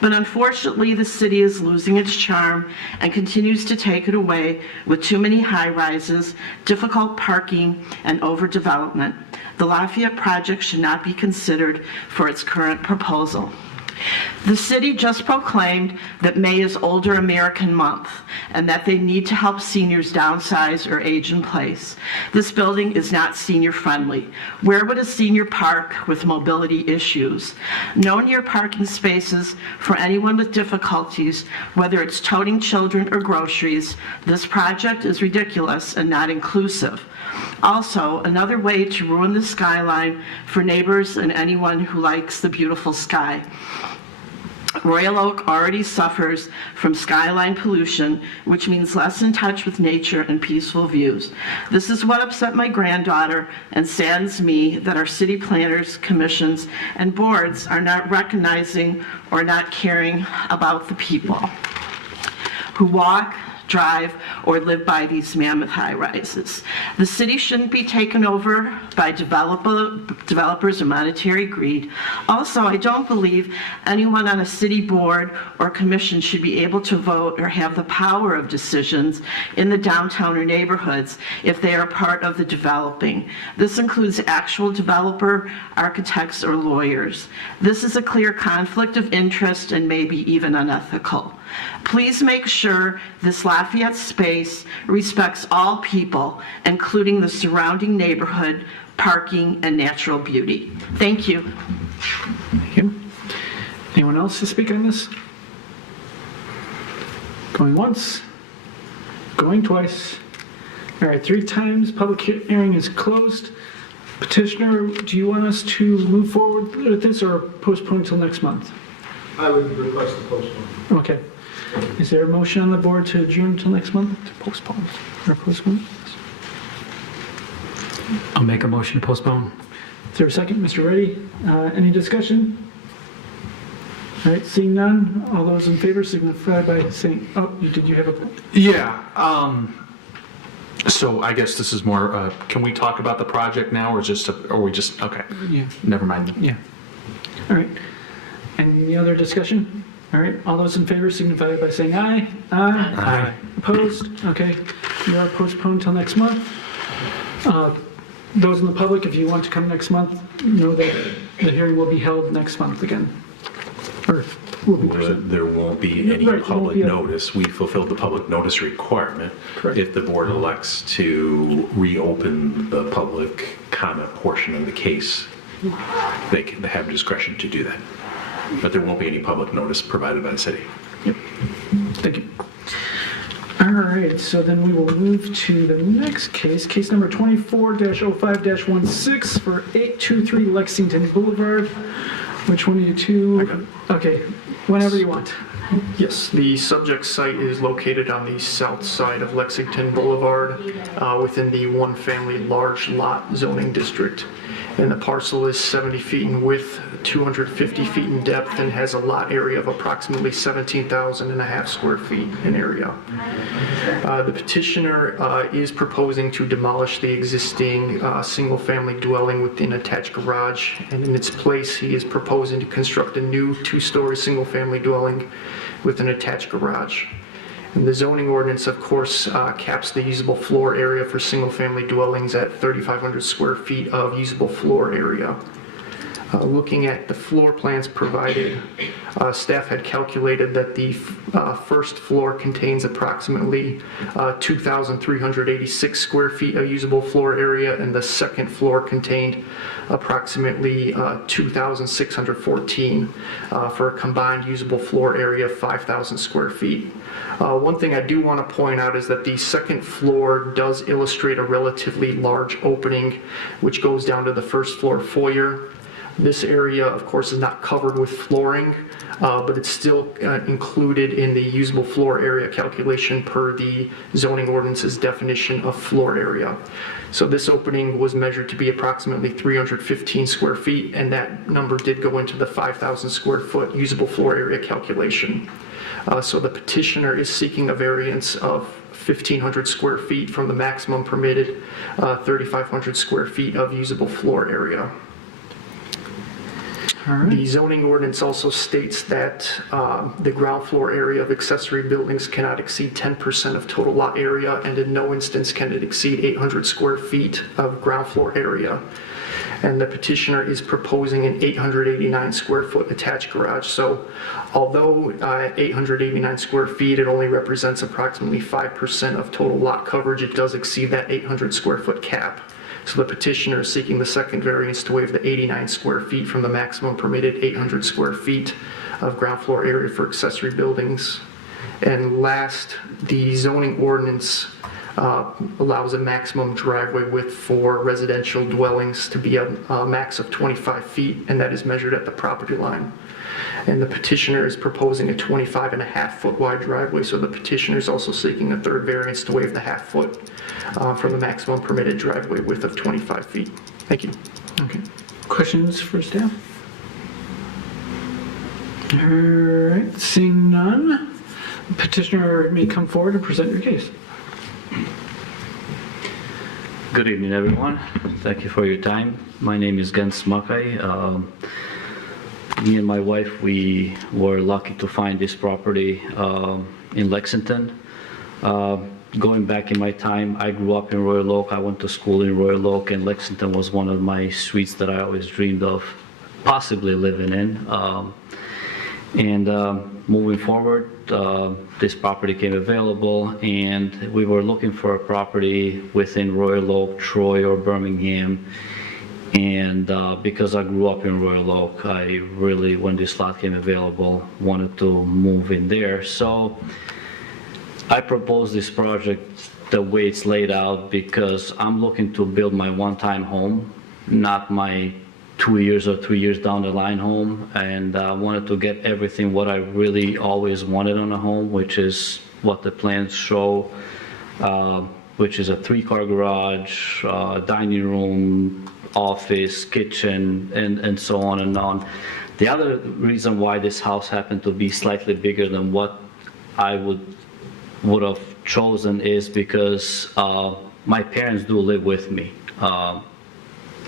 But unfortunately, the city is losing its charm and continues to take it away with too many high-rises, difficult parking, and overdevelopment. The Lafayette project should not be considered for its current proposal. The city just proclaimed that May is Older American Month and that they need to help seniors downsize or age in place. This building is not senior friendly. Where would a senior park with mobility issues? No near parking spaces for anyone with difficulties, whether it's toting children or groceries. This project is ridiculous and not inclusive. Also, another way to ruin the skyline for neighbors and anyone who likes the beautiful sky. Royal Oak already suffers from skyline pollution, which means less in touch with nature and peaceful views. This is what upset my granddaughter and saddens me that our city planners, commissions, and boards are not recognizing or not caring about the people who walk, drive, or live by these mammoth high-rises. The city shouldn't be taken over by developers or monetary greed. Also, I don't believe anyone on a city board or commission should be able to vote or have the power of decisions in the downtown or neighborhoods if they are part of the developing. This includes actual developer, architects, or lawyers. This is a clear conflict of interest and maybe even unethical. Please make sure this Lafayette space respects all people, including the surrounding neighborhood, parking, and natural beauty. Thank you. Thank you. Anyone else to speak on this? Going once, going twice. All right, 3 times. Public hearing is closed. Petitioner, do you want us to move forward with this or postpone until next month? I would request a postpone. Okay. Is there a motion on the board to adjourn until next month? To postpone. Or postpone? I'll make a motion to postpone. Is there a second? Mr. Reddy, any discussion? All right, seeing none, all those in favor signify by saying, oh, did you have a... Yeah, so I guess this is more, can we talk about the project now or okay. Yeah. Never mind. Yeah. All right. Any other discussion? All right, all those in favor signify by saying aye. Aye. Aye. Opposed? Okay, you are postponed till next month. Those in the public, if you want to come next month, know that the hearing will be held next month again. Or will be presented. There won't be any Right, public won't be a- notice. We fulfilled the public notice requirement. Correct. If the board elects to reopen the public comment portion of the case, they can have discretion to do that. But there won't be any public notice provided by the city. Yep. Thank you. All right, so then we will move to the next case, case number 24-05-16 for 823 Lexington Boulevard. Which one of you two? Okay, whenever you want. Yes, the subject site is located on the south side of Lexington Boulevard within the one-family large lot zoning district. And the parcel is 70 feet in width, 250 feet in depth, and has a lot area of approximately 17,500 square feet in area. The petitioner is proposing to demolish the existing single-family dwelling with an attached garage, and in its place, he is proposing to construct a new 2-story single-family dwelling with an attached garage. And the zoning ordinance, of course, caps the usable floor area for single-family dwellings at 3,500 square feet of usable floor area. Looking at the floor plans provided, staff had calculated that the first floor contains approximately 2,386 square feet of usable floor area, and the second floor contained approximately 2,614 for a combined usable floor area of 5,000 square feet. One thing I do want to point out is that the second floor does illustrate a relatively large opening which goes down to the first floor foyer. This area, of course, is not covered with flooring, but it's still included in the usable floor area calculation per the zoning ordinance's definition of floor area. So this opening was measured to be approximately 315 square feet, and that number did go into the 5,000 square foot usable floor area calculation. So the petitioner is seeking a variance of 1,500 square feet from the maximum permitted 3,500 square feet of usable floor area. The zoning ordinance also states that the ground floor area of accessory buildings cannot exceed 10% of total lot area, and in no instance can it exceed 800 square feet of ground floor area. And the petitioner is proposing an 889 square foot attached garage. So although 889 square feet, it only represents approximately 5% of total lot coverage, it does exceed that 800 square foot cap. So the petitioner is seeking the second variance to waive the 89 square feet from the maximum permitted 800 square feet of ground floor area for accessory buildings. And last, the zoning ordinance allows a maximum driveway width for residential dwellings to be a max of 25 feet, and that is measured at the property line. And the petitioner is proposing a 25.5-foot wide driveway, so the petitioner is also seeking a third variance to waive the half-foot from the maximum permitted driveway width of 25 feet. Thank you. Okay. Questions for staff? All right, seeing none, petitioner may come forward and present your case. Good evening, everyone. Thank you for your time. My name is Genc Smakaj. Me and my wife, we were lucky to find this property in Lexington. Going back in my time, I grew up in Royal Oak. I went to school in Royal Oak, and Lexington was one of my suites that I always dreamed of possibly living in. Moving forward, this property came available, and we were looking for a property within Royal Oak, Troy, or Birmingham. And because I grew up in Royal Oak, I really, when this lot came available, wanted to move in there. So I proposed this project the way it's laid out because I'm looking to build my one-time home, not my 2 years or 3 years down the line home. And I wanted to get everything what I really always wanted on a home, which is what the plans show, which is a 3-car garage, dining room, office, kitchen, and so on and on. The other reason why this house happened to be slightly bigger than what I would have chosen is because my parents do live with me.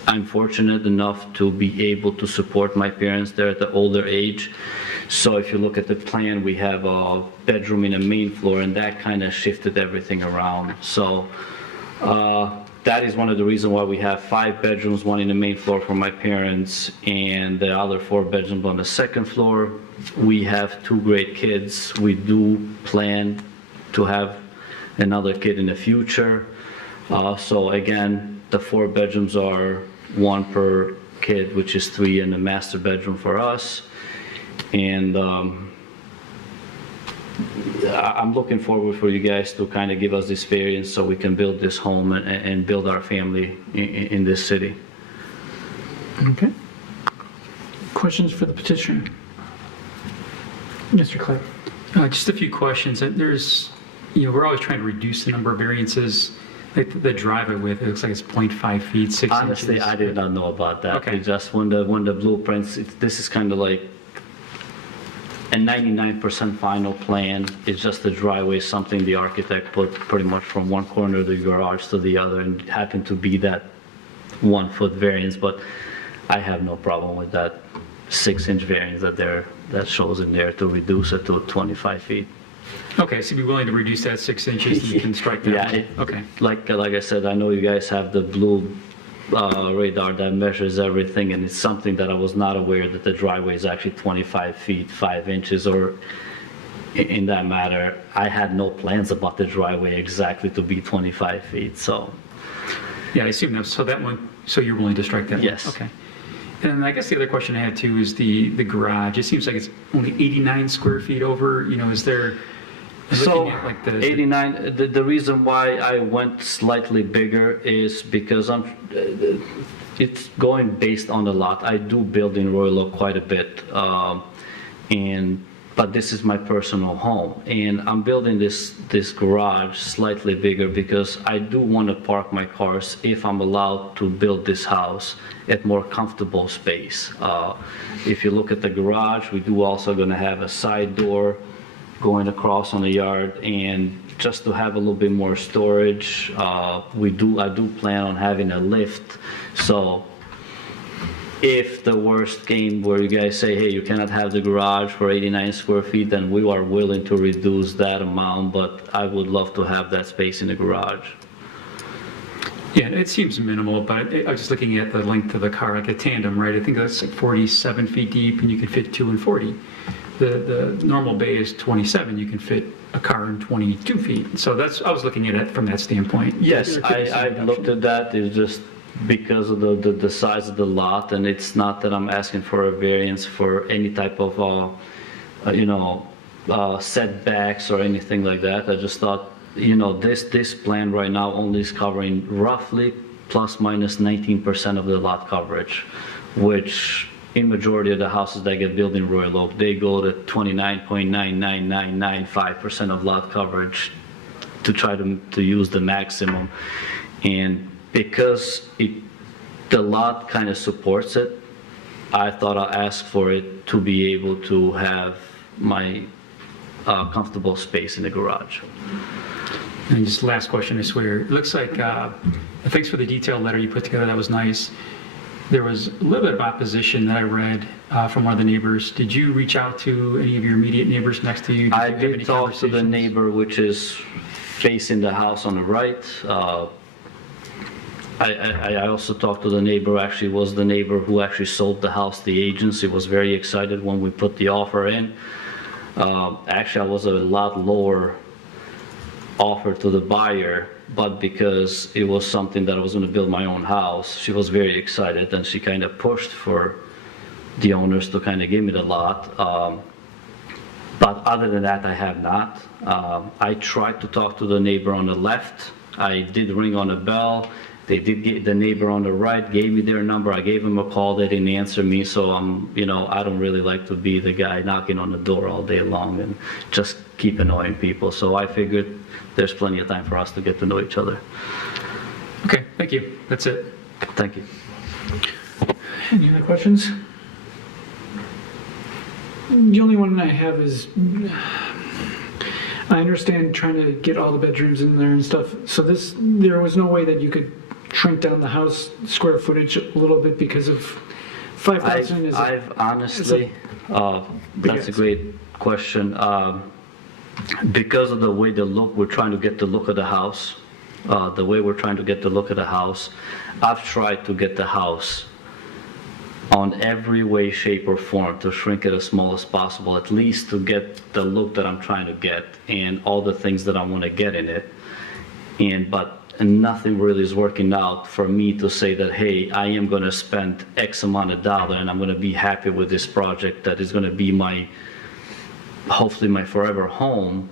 I'm fortunate enough to be able to support my parents. They're at the older age. So if you look at the plan, we have a bedroom in the main floor, and that kind of shifted everything around. So that is one of the reasons why we have 5 bedrooms, one in the main floor for my parents, and the other 4 bedrooms on the second floor. We have 2 great kids. We do plan to have another kid in the future. So again, the 4 bedrooms are 1 per kid, which is 3 in the master bedroom for us. And I'm looking forward for you guys to kind of give us this variance so we can build this home and build our family in this city. Okay. Questions for the petitioner? Mr. Clay. Just a few questions. There's, we're always trying to reduce the number of variances. Like the driveway width, it looks like it's 0.5 feet, 6 Honestly, inches. I did not know about that. Okay. It just when the blueprints, this is kind of like a 99% final plan. It's just the driveway, something the architect put pretty much from one corner of the garage to the other, and happened to be that 1-foot variance. But I have no problem with that 6-inch variance that shows in there to reduce it to 25 feet. Okay, so you'd be willing to reduce that 6 inches, and you can strike that? Yeah. Okay. Like I said, I know you guys have the blue radar that measures everything, and it's something that I was not aware that the driveway is actually 25 feet, 5 inches, or in that matter, I had no plans about the driveway exactly to be 25 feet, so. Yeah, I assume that, so that one, so you're willing to strike that one? Yes. Okay. And I guess the other question I had too is the garage. It seems like it's only 89 square feet over, is there, So, looking at like the 89, the reason why I went slightly bigger is because it's going based on the lot. I do build in Royal Oak quite a bit, but this is my personal home. And I'm building this garage slightly bigger because I do want to park my cars, if I'm allowed to build this house, at more comfortable space. If you look at the garage, we do also going to have a side door going across on the yard, and just to have a little bit more storage. I do plan on having a lift, so if the worst came where you guys say, hey, you cannot have the garage for 89 square feet, then we are willing to reduce that amount, but I would love to have that space in the garage. Yeah, it seems minimal, but I was just looking at the length of the car, like a tandem, right? I think that's like 47 feet deep, and you can fit 2 and 40. The normal bay is 27. You can fit a car in 22 feet. So I was looking at it from that standpoint. Yes, I've looked at that. It's just because of the size of the lot, and it's not that I'm asking for a variance for any type of setbacks or anything like that. I just thought, this plan right now only is covering roughly plus minus 19% of the lot coverage, which in majority of the houses that get built in Royal Oak, they go to 29.99995% of lot coverage to try to use the maximum. And because the lot kind of supports it, I thought I'll ask for it to be able to have my comfortable space in the garage. And just last question, I swear. It looks like, thanks for the detailed letter you put together. That was nice. There was a little bit of opposition that I read from one of the neighbors. Did you reach out to any of your immediate neighbors next to you? I did talk to the neighbor which is facing the house on the right. I also talked to the neighbor, actually was the neighbor who actually sold the house. The agency was very excited when we put the offer in. Actually, I was a lot lower offer to the buyer, but because it was something that I was going to build my own house, she was very excited, and she kind of pushed for the owners to kind of give me the lot. But other than that, I have not. I tried to talk to the neighbor on the left. I did ring on the bell. They did get the neighbor on the right, gave me their number. I gave him a call. They didn't answer me, so I don't really like to be the guy knocking on the door all day long and just keep annoying people. So I figured there's plenty of time for us to get to know each other. Okay, thank you. That's it. Thank you. Any other questions? The only one I have is, I understand trying to get all the bedrooms in there and stuff. So there was no way that you could shrink down the house square footage a little bit because of 5,000? I've honestly, that's a great question. Because of the way we're trying to get the look of the house, I've tried to get the house on every way, shape, or form to shrink it as small as possible, at least to get the look that I'm trying to get and all the things that I want to get in it. But nothing really is working out for me to say that, hey, I am going to spend X amount of dollar and I'm going to be happy with this project that is going to be hopefully my forever home,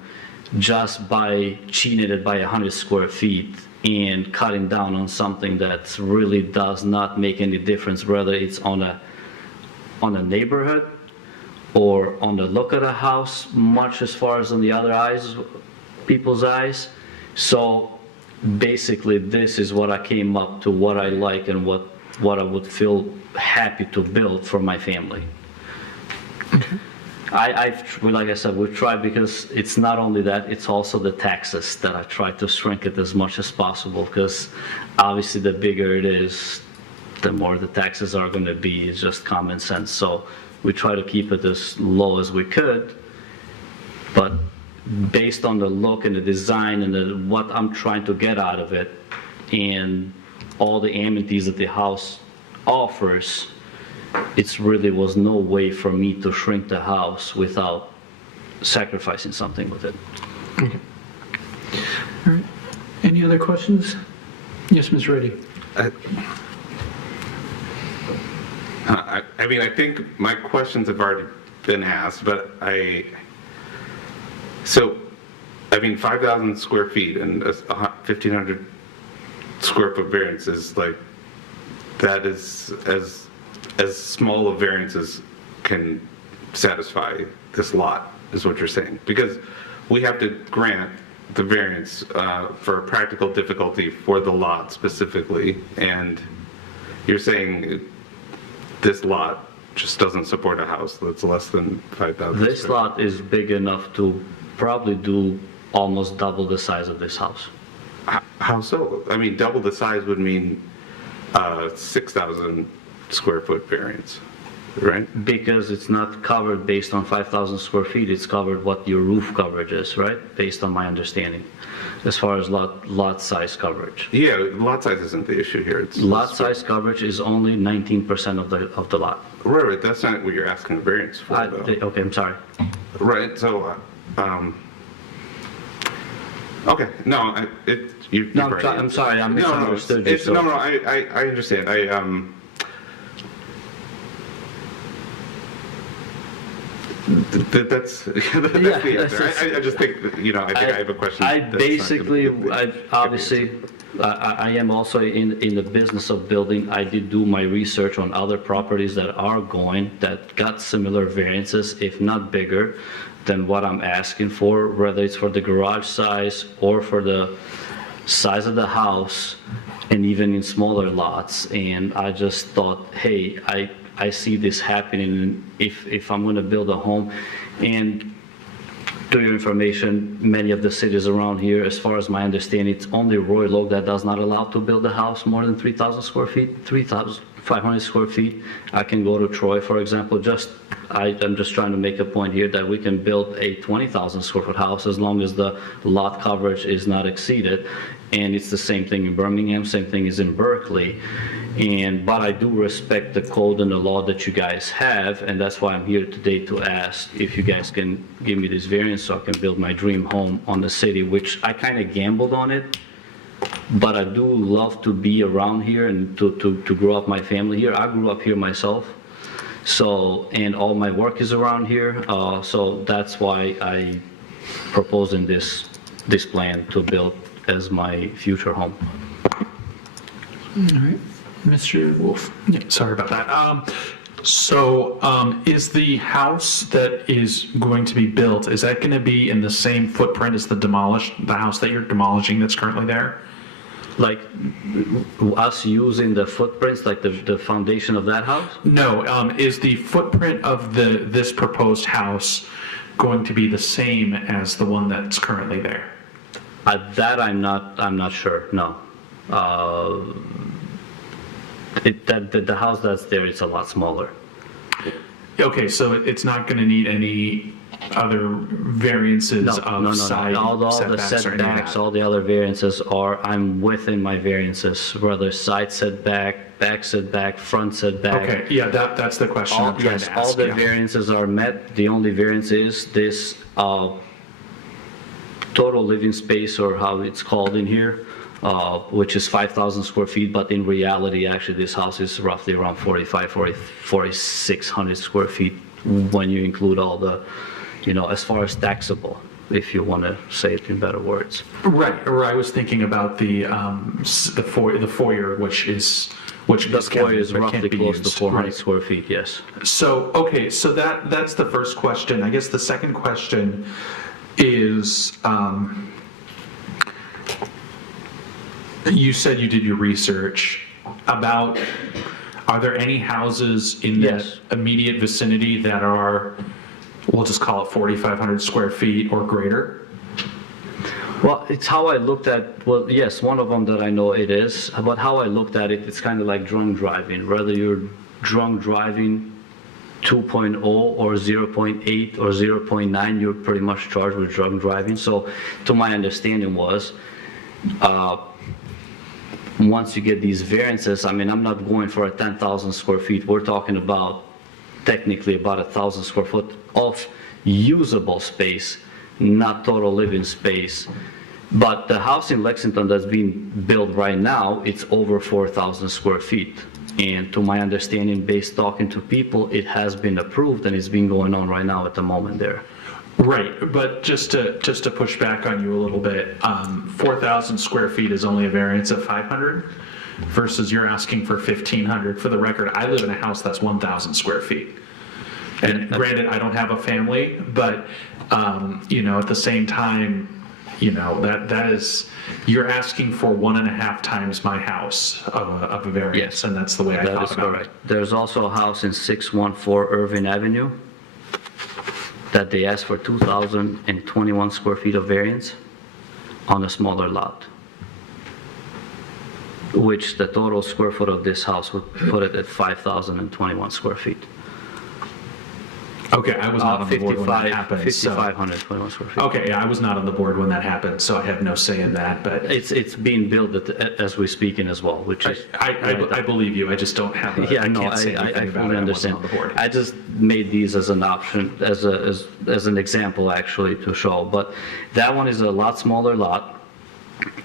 just by cheating it by 100 square feet and cutting down on something that really does not make any difference, whether it's on a neighborhood or on the look of the house, much as far as on the other people's eyes. So basically, this is what I came up to, what I like and what I would feel happy to build for my family. Okay. Like I said, we've tried, because it's not only that, it's also the taxes that I try to shrink it as much as possible, because obviously the bigger it is, the more the taxes are going to be. It's just common sense. So we try to keep it as low as we could, but based on the look and the design and what I'm trying to get out of it, and all the amenities that the house offers, it really was no way for me to shrink the house without sacrificing something with it. All right. Any other questions? Yes, Ms. Reddy. I mean, I think my questions have already been asked, but so, I mean, 5,000 square feet and a 1,500 square foot variance is like, that is as small a variance as can satisfy this lot, is what you're saying. Because we have to grant the variance for practical difficulty for the lot specifically, and you're saying this lot just doesn't support a house that's less than 5,000. This lot is big enough to probably do almost double the size of this house. How so? I mean, double the size would mean 6,000 square foot variance, right? Because it's not covered based on 5,000 square feet, it's covered what your roof coverage is, right? Based on my understanding, as far as lot size coverage. Yeah, lot size isn't the issue here. It's lot size coverage is only 19% of the lot. Right, that's not what you're asking the variance for, though. Okay, I'm sorry. Right, so, okay, no, I'm sorry, I misunderstood you. No, I understand. That's the answer. I just think, I think I have a question. I am also in the business of building. I did do my research on other properties that got similar variances, if not bigger, than what I'm asking for, whether it's for the garage size or for the size of the house, and even in smaller lots. And I just thought, hey, I see this happening if I'm going to build a home. And to your information, many of the cities around here, as far as my understanding, it's only Royal Oak that does not allow to build a house more than 3,000 square feet, 3,500 square feet. I can go to Troy, for example. I'm just trying to make a point here that we can build a 20,000 square foot house as long as the lot coverage is not exceeded. And it's the same thing in Birmingham, same thing is in Berkeley. But I do respect the code and the law that you guys have, and that's why I'm here today to ask if you guys can give me this variance so I can build my dream home on the city, which I kind of gambled on it, but I do love to be around here and to grow up my family here. I grew up here myself, and all my work is around here, so that's why I proposing this plan to build as my future home. All right. Mr. Wolf. Yeah, sorry about that. Is the house that is going to be built, is that going to be in the same footprint as the house that you're demolishing that's currently there? Like us using the footprints, like the foundation of that house? No, is the footprint of this proposed house going to be the same as the one that's currently there? That I'm not sure, no. The house that's there, it's a lot smaller. Okay, so it's not going to need any other variances of side all the setbacks or any of setbacks, that? all the other variances I'm within my variances, whether side setback, back setback, front setback. Okay, yeah, that's the question I'm trying to ask. All the variances are met. The only variance is this total living space, or how it's called in here, which is 5,000 square feet, but in reality, actually, this house is roughly around 4,600 square feet when you include all the, as far as taxable, if you want to say it in better words. Right, or I was thinking about the foyer, which the foyer is roughly close to 400 square feet, yes. So, okay, so that's the first question. I guess the second question is, you said you did your research about, are there any houses in that immediate vicinity that are, we'll just call it 4,500 square feet or greater? Well, it's how I looked at, well, yes, one of them that I know it is, but how I looked at it, it's kind of like drunk driving. Whether you're drunk driving 2.0 or 0.8 or 0.9, you're pretty much charged with drunk driving. So to my understanding was, once you get these variances, I mean, I'm not going for a 10,000 square feet. We're talking about technically about 1,000 square foot of usable space, not total living space. But the house in Lexington that's being built right now, it's over 4,000 square feet. And to my understanding, based talking to people, it has been approved and it's been going on right now at the moment there. Right, but just to push back on you a little bit, 4,000 square feet is only a variance of 500 versus you're asking for 1,500. For the record, I live in a house that's 1,000 square feet. And granted, I don't have a family, but, you know, at the same time, you know, that is, you're asking for 1.5 times my house of a variance, Yes, and that's the way I that thought is about correct. it. There's also a house in 614 Irving Avenue that they asked for 2,021 square feet of variance on a smaller lot, which the total square foot of this house would put it at 5,021 square feet. Okay, I was not on the board when that happened. so- 5,521 square feet. Okay, yeah, I was not on the board when that happened, so I have no say in that, but It's being built as we're speaking as well, which is. I believe you, I just don't have a, Yeah, I no, can't say I anything about fully it, I wasn't understand. on the board. I just made these as an option, as an example actually to show, but that one is a lot smaller lot,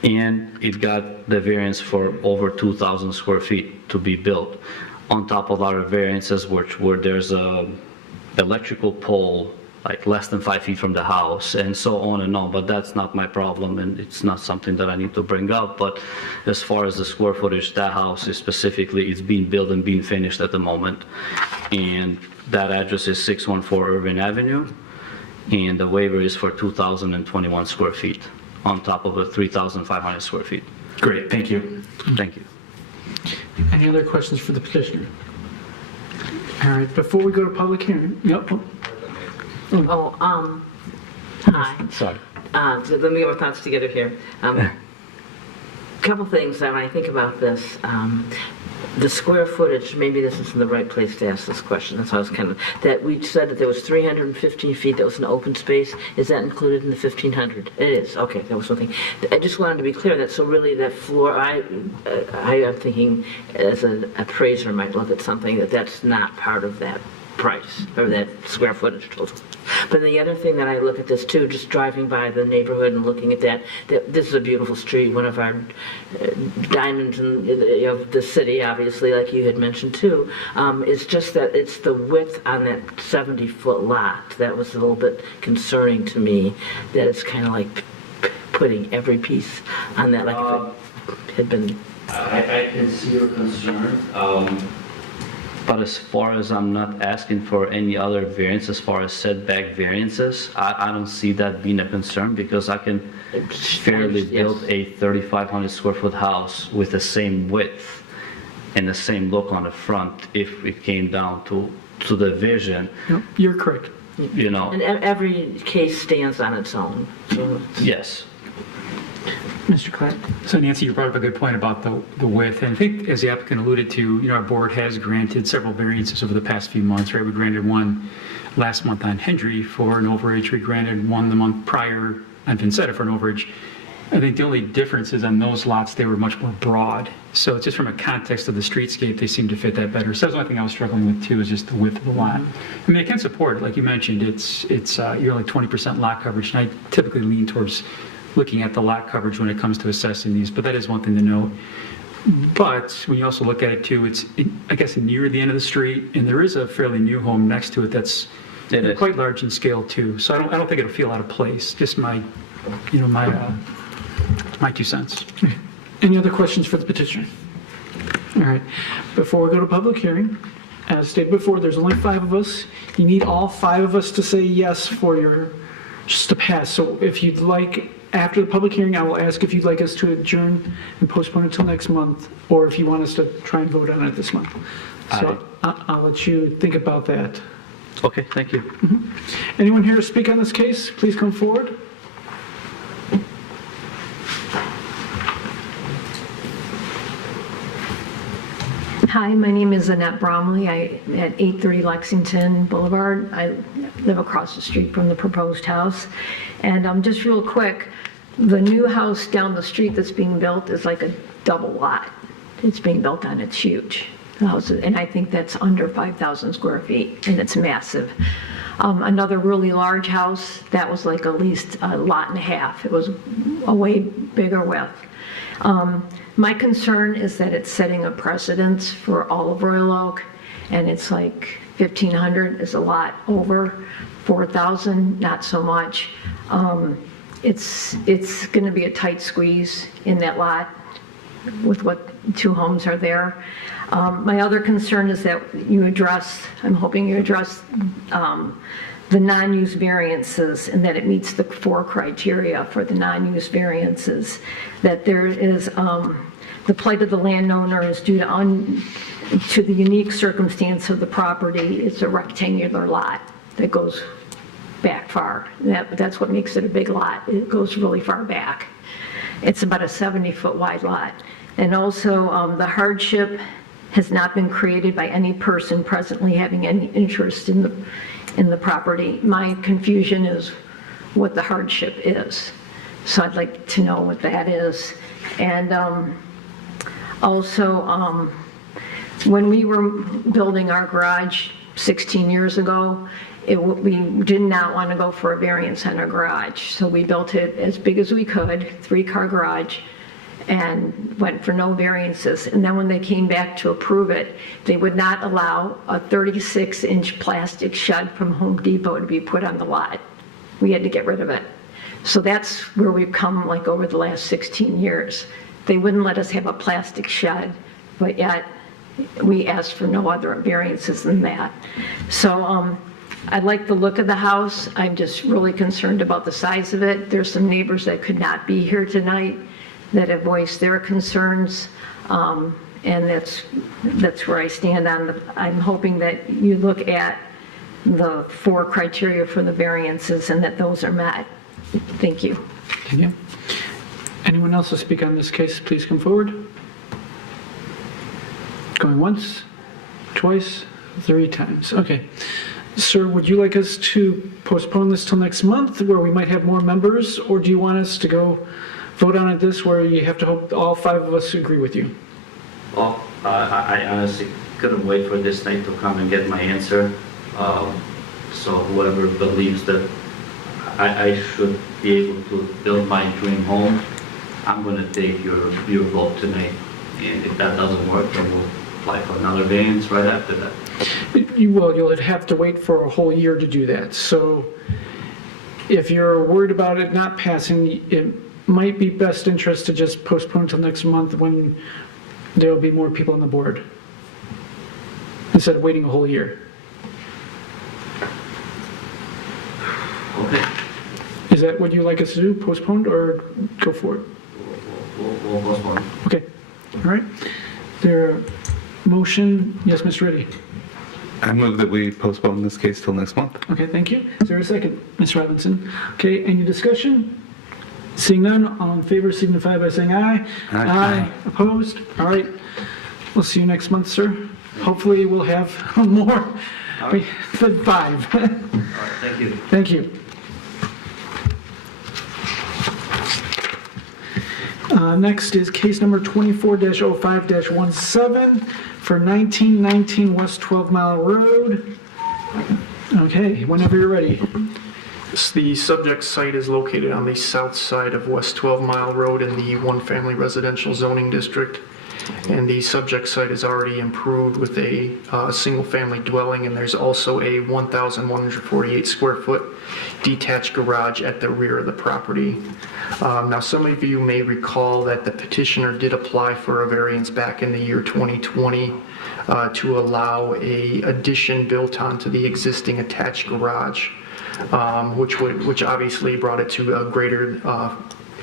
and it got the variance for over 2,000 square feet to be built. On top of our variances, where there's a electrical pole like less than 5 feet from the house, and so on and on, but that's not my problem, and it's not something that I need to bring up. But as far as the square footage, that house is specifically, it's being built and being finished at the moment, and that address is 614 Irving Avenue, and the waiver is for 2,021 square feet on top of a 3,500 square feet. Great, thank you. Thank you. Any other questions for the petitioner? All right, before we go to public hearing, yep. Hi. Sorry. So let me get my thoughts together here. Couple things that when I think about this, the square footage, maybe this isn't the right place to ask this question. That's why I was kind of, that we said that there was 315 feet that was an open space. Is that included in the 1,500? It is, okay, that was one thing. I just wanted to be clear that, so really that floor, I am thinking as an appraiser might look at something that's not part of that price, or that square footage total. But the other thing that I look at this too, just driving by the neighborhood and looking at that this is a beautiful street, one of our diamonds of the city, obviously, like you had mentioned too, is just that it's the width on that 70-foot lot that was a little bit concerning to me, that it's kind of like putting every piece on that, like if it had been... I can see your concern. But as far as I'm not asking for any other variance, as far as setback variances, I don't see that being a concern, because I can fairly build a 3,500 square foot house with the same width and the same look on the front if it came down to the vision. Yep, you're correct. You know. And every case stands on its own. So Yes. Mr. Clapp? So Nancy, you brought up a good point about the width, and I think as the applicant alluded to, you know, our board has granted several variances over the past few months, right? We granted one last month on Hendry for an overage, we granted one the month prior on Vincetta for an overage. I think the only difference is on those lots, they were much more broad. So it's just from a context of the streetscape, they seem to fit that better. So that's one thing I was struggling with too, is just the width of the lot. I mean, I can support it, like you mentioned, it's you're like 20% lot coverage, and I typically lean towards looking at the lot coverage when it comes to assessing these, but that is one thing to note. But when you also look at it too, it's, I guess, near the end of the street, and there is a fairly new home next to it that's quite large in scale too. So I don't think it'll feel out of place. Just my 2 cents. Any other questions for the petitioner? All right, before we go to public hearing, as stated before, there's only 5 of us. You need all 5 of us to say yes for just to pass. So if you'd like, after the public hearing, I will ask if you'd like us to adjourn and postpone until next month, or if you want us to try and vote on it this month. So I'll let you think about that. Okay, thank you. Anyone here to speak on this case, please come forward. Hi, my name is Annette Bromley. I'm at 830 Lexington Boulevard. I live across the street from the proposed house. And just real quick, The new house down the street that's being built is like a double lot. It's being built on, it's huge. The house, and I think that's under 5,000 square feet, and it's massive. Another really large house, that was like at least a lot and a half. It was a way bigger width. My concern is that it's setting a precedence for all of Royal Oak, and it's like 1,500 is a lot over, 4,000, not so much. It's going to be a tight squeeze in that lot with what 2 homes are there. My other concern is that you address, I'm hoping you address the non-use variances and that it meets the 4 criteria for the non-use variances. That there is, the plight of the landowner is due to the unique circumstance of the property. It's a rectangular lot that goes back far. That's what makes it a big lot. It goes really far back. It's about a 70-foot wide lot. And also the hardship has not been created by any person presently having any interest in the property. My confusion is what the hardship is. So I'd like to know what that is. And also, when we were building our garage 16 years ago, we did not want to go for a variance on our garage. So we built it as big as we could, 3-car garage, and went for no variances. And then when they came back to approve it, they would not allow a 36-inch plastic shed from Home Depot to be put on the lot. We had to get rid of it. So that's where we've come like over the last 16 years. They wouldn't let us have a plastic shed, but yet we asked for no other variances than that. So I like the look of the house. I'm just really concerned about the size of it. There's some neighbors that could not be here tonight that have voiced their concerns, and that's where I stand on I'm hoping that you look at the 4 criteria for the variances and that those are met. Thank you. Thank you. Anyone else to speak on this case, please come forward. Going once, twice, 3 times. Okay. Sir, would you like us to postpone this till next month where we might have more members, or do you want us to go vote on it this where you have to hope all 5 of us agree with you? Well, I honestly couldn't wait for this night to come and get my answer. So whoever believes that I should be able to build my dream home, I'm going to take your vote tonight. And if that doesn't work, then we'll apply for another variance right after that. You'll have to wait for a whole year to do that. So if you're worried about it not passing, it might be best interest to just postpone till next month when there will be more people on the board, instead of waiting a whole year. Okay. Is that what you'd like us to do, postponed, or go for it? We'll postpone. Okay, all right. Is there a motion? Yes, Mr. Reddy. I move that we postpone this case till next month. Okay, thank you. Is there a second? Ms. Robinson. Okay, any discussion? Seeing none, all in favor signify by saying aye. Aye. Opposed? All right. We'll see you next month, sir. Hopefully we'll have more than 5. All right, thank you. Thank you. Next is case number 24-05-17 for 1919 West 12 Mile Road. Okay, whenever you're ready. The subject site is located on the south side of West 12 Mile Road in the 1-family residential zoning district. And the subject site is already improved with a single-family dwelling, and there's also a 1,148 square foot detached garage at the rear of the property. Now, some of you may recall that the petitioner did apply for a variance back in the year 2020 to allow a addition built onto the existing attached garage, which obviously brought it to a greater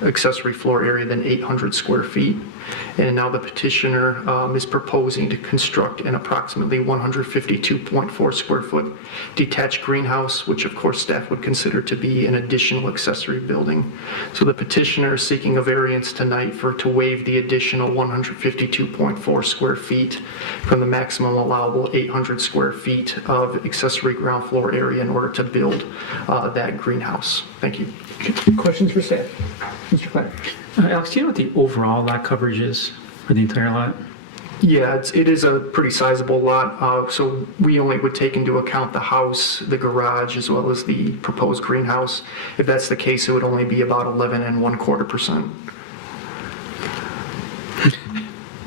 accessory floor area than 800 square feet. And now the petitioner is proposing to construct an approximately 152.4 square foot detached greenhouse, which of course staff would consider to be an additional accessory building. So the petitioner is seeking a variance tonight to waive the additional 152.4 square feet from the maximum allowable 800 square feet of accessory ground floor area in order to build that greenhouse. Thank you. Questions for staff? Mr. Clark? Alex, do you know what the overall lot coverage is for the entire lot? Yeah, it is a pretty sizable lot, so we only would take into account the house, the garage, as well as the proposed greenhouse. If that's the case, it would only be about 11.25%.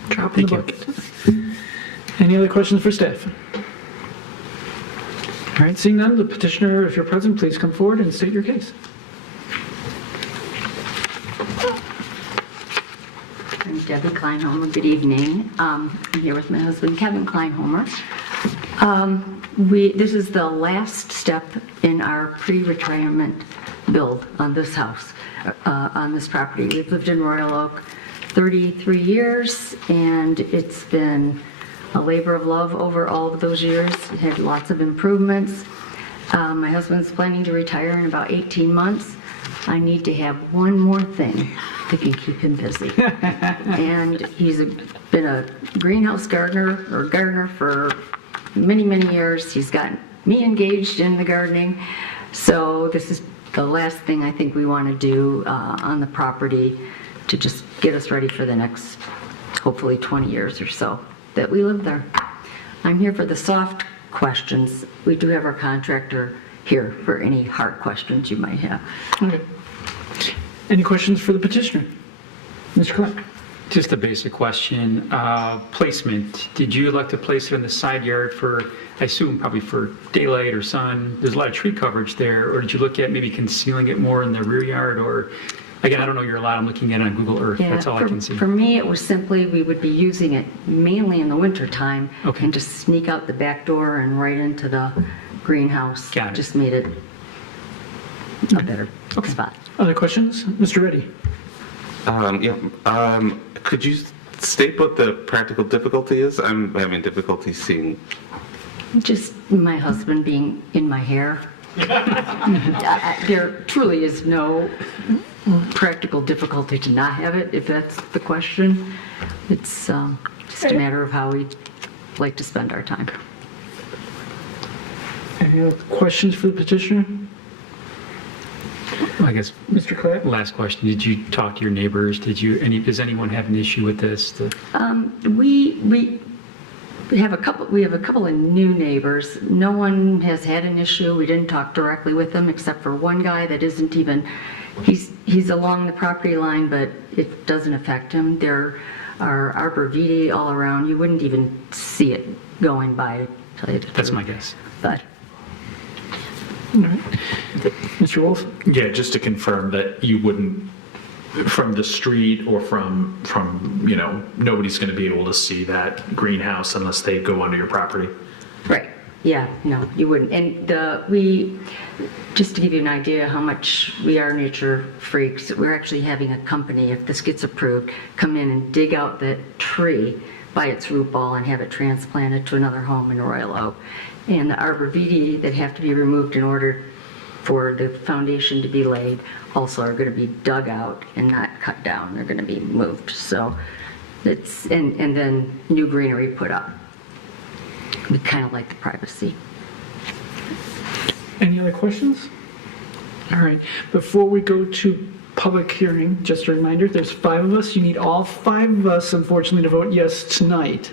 Drop in the bucket. Any other questions for staff? All right, seeing none, the petitioner, if you're present, please come forward and state your case. I'm Debbie Kleinhomer. Good evening. I'm here with my husband, Kevin Kleinhomer. This is the last step in our pre-retirement build on this house, on this property. We've lived in Royal Oak 33 years, and it's been a labor of love over all of those years. It had lots of improvements. My husband's planning to retire in about 18 months. I need to have one more thing that can keep him busy. And he's been a greenhouse gardener for many, many years. He's got me engaged in the gardening. So this is the last thing I think we want to do on the property to just get us ready for the next, hopefully 20 years or so that we live there. I'm here for the soft questions. We do have our contractor here for any hard questions you might have. Okay. Any questions for the petitioner? Mr. Clark? Just a basic question. Placement. Did you elect to place it in the side yard for, I assume, probably for daylight or sun? There's a lot of tree coverage there. Or did you look at maybe concealing it more in the rear yard? Or, again, I don't know your lot. I'm looking at it on Google Earth. That's all I can see. For me, it was simply we would be using it mainly in the winter time and just sneak out the back door and right into the greenhouse. Got it. Just made it a better spot. Other questions? Mr. Reddy? Could you state what the practical difficulty is? I'm having difficulty seeing. Just my husband being in my hair. There truly is no practical difficulty to not have it, if that's the question. It's just a matter of how we like to spend our time. Any other questions for the petitioner? I guess, Mr. Clark? last question. Did you talk to your neighbors? Does anyone have an issue with this? We have a couple of new neighbors. No one has had an issue. We didn't talk directly with them except for one guy that isn't even, he's along the property line, but it doesn't affect him. There are arborvitae all around. You wouldn't even see it going by, to tell you the truth. That's my guess. But All right. Mr. Wolf? Yeah, just to confirm that you wouldn't, from the street or from nobody's going to be able to see that greenhouse unless they go onto your property. right, yeah, no, you wouldn't. And just to give you an idea how much we are nature freaks, we're actually having a company, if this gets approved, come in and dig out that tree by its root ball and have it transplanted to another home in Royal Oak. And the arborvitae that have to be removed in order for the foundation to be laid also are going to be dug out and not cut down. They're going to be moved. So it's, and then new greenery put up. We kind of like the privacy. Any other questions? All right. Before we go to public hearing, just a reminder, there's 5 of us. You need all 5 of us, unfortunately, to vote yes tonight.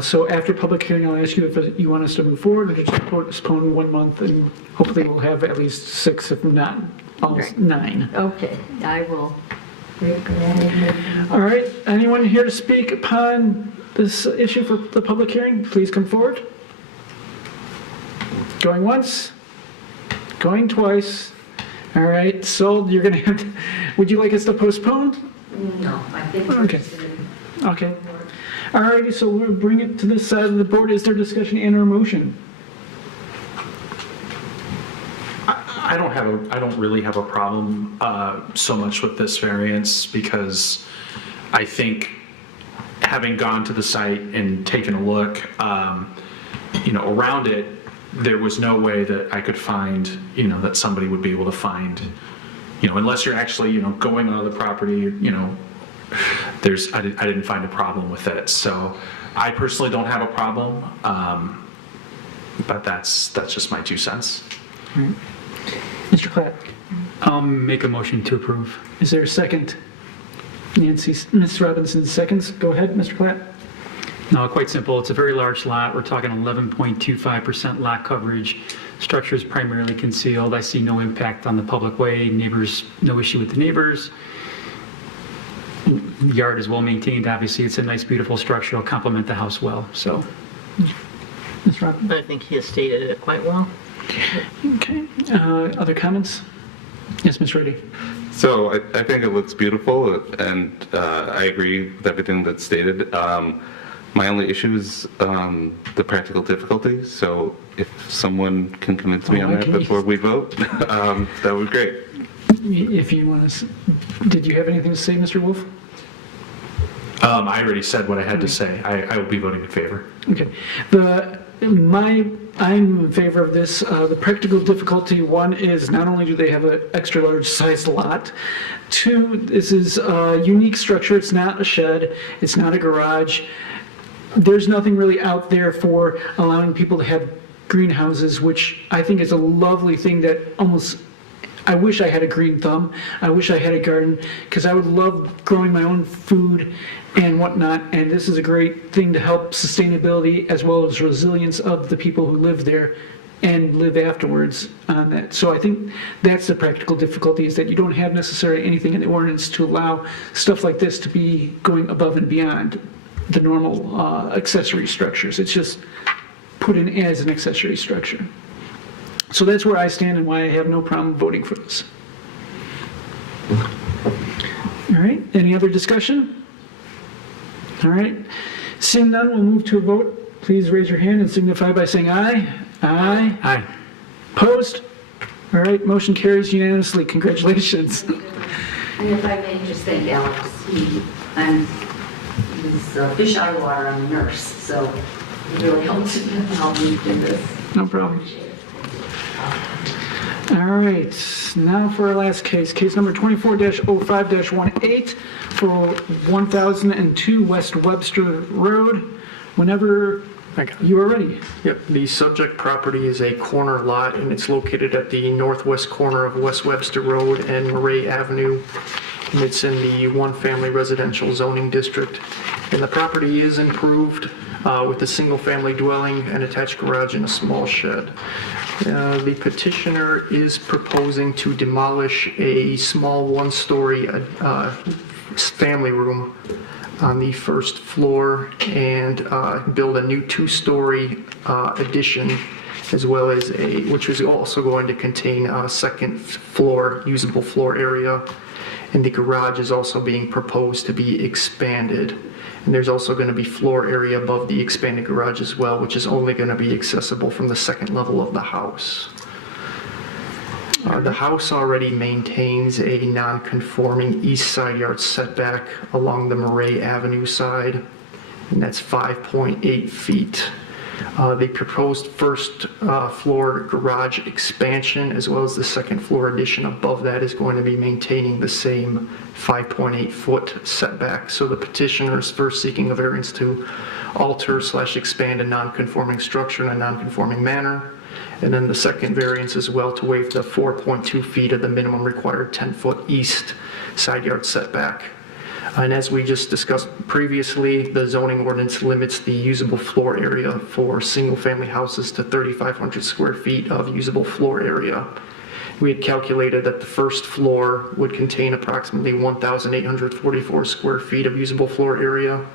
So after public hearing, I'll ask you if you want us to move forward or just postpone 1 month, and hopefully we'll have at least 6, if not all 9. Okay, I will. All right. Anyone here to speak upon this issue for the public hearing? Please come forward. Going once, going twice. All right. So you're going to have to, would you like us to postpone? No, I think. Okay. Okay. All righty, so we'll bring it to this side of the board. Is there discussion and or motion? I don't really have a problem so much with this variance because I think having gone to the site and taken a look, around it, there was no way that I could find, that somebody would be able to find, unless you're actually, going on the property, I didn't find a problem with it. So I personally don't have a problem, but that's just my 2 cents. Mr. Platt, I'll make a motion to approve. is there a second? Nancy, Ms. Robinson seconds. Go ahead, Mr. Platt. No, quite simple. It's a very large lot. We're talking 11.25% lot coverage. Structure is primarily concealed. I see no impact on the public way. Neighbors, no issue with the neighbors. The yard is well maintained. Obviously, it's a nice, beautiful structure. It'll complement the house well. So, Ms. Robinson. I think he has stated it quite well. Okay. Other comments? Yes, Ms. Reddy. So I think it looks beautiful, and I agree with everything that's stated. My only issue is the practical difficulties. So if someone can convince me on that before we vote, that would be great. If you want to, did you have anything to say, Mr. Wolf? I already said what I had to say. I will be voting in favor. Okay. I'm in favor of this. The practical difficulty, one, is not only do they have an extra large sized lot, two, this is a unique structure. It's not a shed. It's not a garage. There's nothing really out there for allowing people to have greenhouses, which I think is a lovely thing that almost, I wish I had a green thumb. I wish I had a garden, because I would love growing my own food and whatnot, and this is a great thing to help sustainability as well as resilience of the people who live there and live afterwards on that. So I think that's the practical difficulty, is that you don't have necessarily anything in the ordinance to allow stuff like this to be going above and beyond the normal accessory structures. It's just put in as an accessory structure. So that's where I stand and why I have no problem voting for this. All right, any other discussion? All right, seeing none, we'll move to a vote. Please raise your hand and signify by saying aye. Aye. Aye. Opposed? All right, motion carries unanimously. Congratulations. And if I may just thank Alex, he's fish out of water, I'm a nurse, so he really helped me in this. No problem. All right, now for our last case, case number 24-05-18 for 1002 West Webster Road. Whenever you are ready. Yep, the subject property is a corner lot, and it's located at the northwest corner of West Webster Road and Murray Avenue. And it's in the one-family residential zoning district. And the property is improved with a single-family dwelling, an attached garage, and a small shed. The petitioner is proposing to demolish a small one-story family room on the first floor and build a new two-story addition, as well as which is also going to contain a second floor, usable floor area. And the garage is also being proposed to be expanded. And there's also going to be floor area above the expanded garage as well, which is only going to be accessible from the second level of the house. The house already maintains a non-conforming east side yard setback along the Murray Avenue side, and that's 5.8 feet. The proposed first floor garage expansion, as well as the second floor addition above that, is going to be maintaining the same 5.8 foot setback. So the petitioner is first seeking a variance to alter/expand a non-conforming structure in a non-conforming manner. And then the second variance as well to waive the 4.2 feet of the minimum required 10-foot east side yard setback. And as we just discussed previously, the zoning ordinance limits the usable floor area for single-family houses to 3,500 square feet of usable floor area. We had calculated that the first floor would contain approximately 1,844 square feet of usable floor area,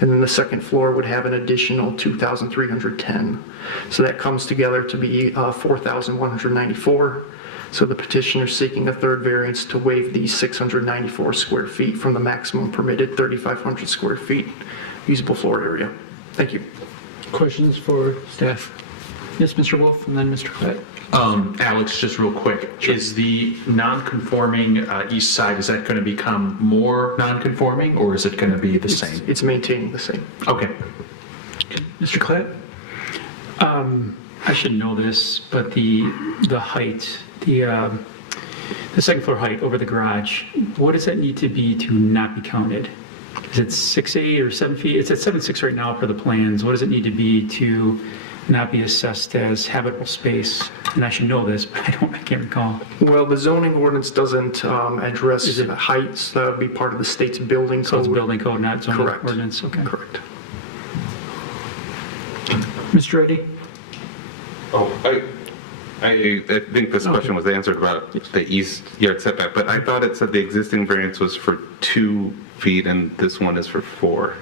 and then the second floor would have an additional 2,310. So that comes together to be 4,194. So the petitioner is seeking a third variance to waive the 694 square feet from the maximum permitted 3,500 square feet usable floor area. Thank you. Questions for staff? Yes, Mr. Wolf, and then Mr. Platt. Alex, just real quick, is the non-conforming east side, is that going to become more non-conforming, or is it going to be the same? It's maintaining the same. Okay. Mr. Platt? I should know this, but the height, the second floor height over the garage, what does that need to be to not be counted? Is it 6'8" or 7 feet? It's at 7'6" right now for the plans. What does it need to be to not be assessed as habitable space? And I should know this, but I can't recall. Well, the zoning ordinance doesn't address heights. That would be part of the state's building code. So it's building code, not zoning Correct. ordinance? Okay. Correct. Mr. Eddy? Oh, I think this question was answered about the east yard setback, but I thought it said the existing variance was for 2 feet and this one is for 4.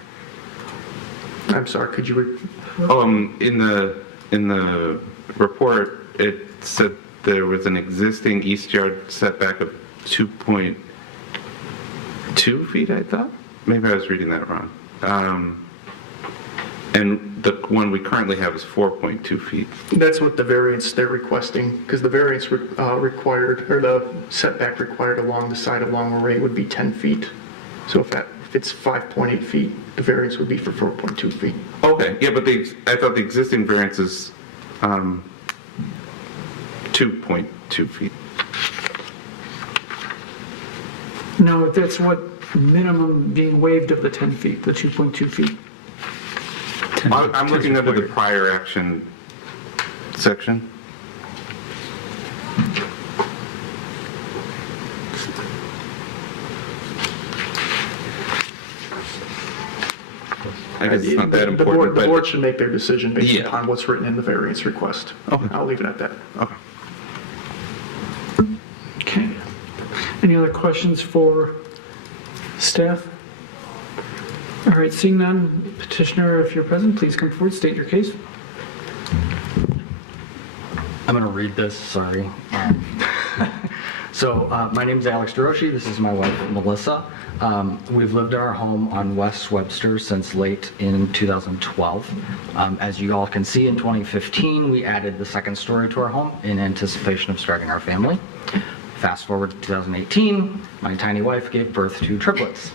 I'm sorry, could you In the report, it said there was an existing east yard setback of 2.2 feet, I thought? Maybe I was reading that wrong. And the one we currently have is 4.2 feet. That's what the variance they're requesting, because the variance required, or the setback required along the side of Long Array would be 10 feet. So if it's 5.8 feet, the variance would be for 4.2 feet. Okay, yeah, but I thought the existing variance is 2.2 feet. No, that's what minimum being waived of the 10 feet, the 2.2 feet. I'm looking under the prior action section. I guess it's not that important. The board should make their decision based upon what's written in the variance request. Okay. I'll leave it at that. Okay. Okay. Any other questions for staff? All right, seeing none, petitioner, if you're present, please come forward, state your case. I'm going to read this, sorry. So my name is Alex DeRoshi. This is my wife, Melissa. We've lived in our home on West Webster since late in 2012. As you all can see, in 2015, we added the second story to our home in anticipation of starting our family. Fast forward to 2018, my tiny wife gave birth to triplets.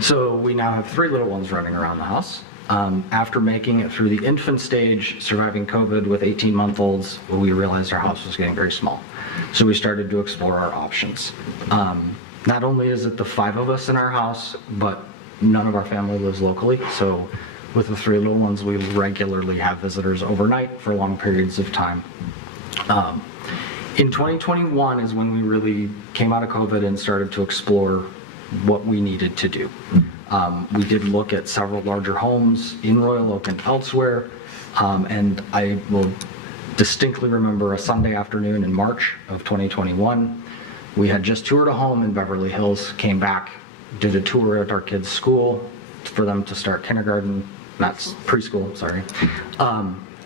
So we now have 3 little ones running around the house. After making it through the infant stage, surviving COVID with 18-month-olds, we realized our house was getting very small. So we started to explore our options. Not only is it the 5 of us in our house, but none of our family lives locally. So with the 3 little ones, we regularly have visitors overnight for long periods of time. In 2021 is when we really came out of COVID and started to explore what we needed to do. We did look at several larger homes in Royal Oak and elsewhere, and I will distinctly remember a Sunday afternoon in March of 2021. We had just toured a home in Beverly Hills, came back, did a tour at our kids' school for them to start kindergarten, not preschool, sorry.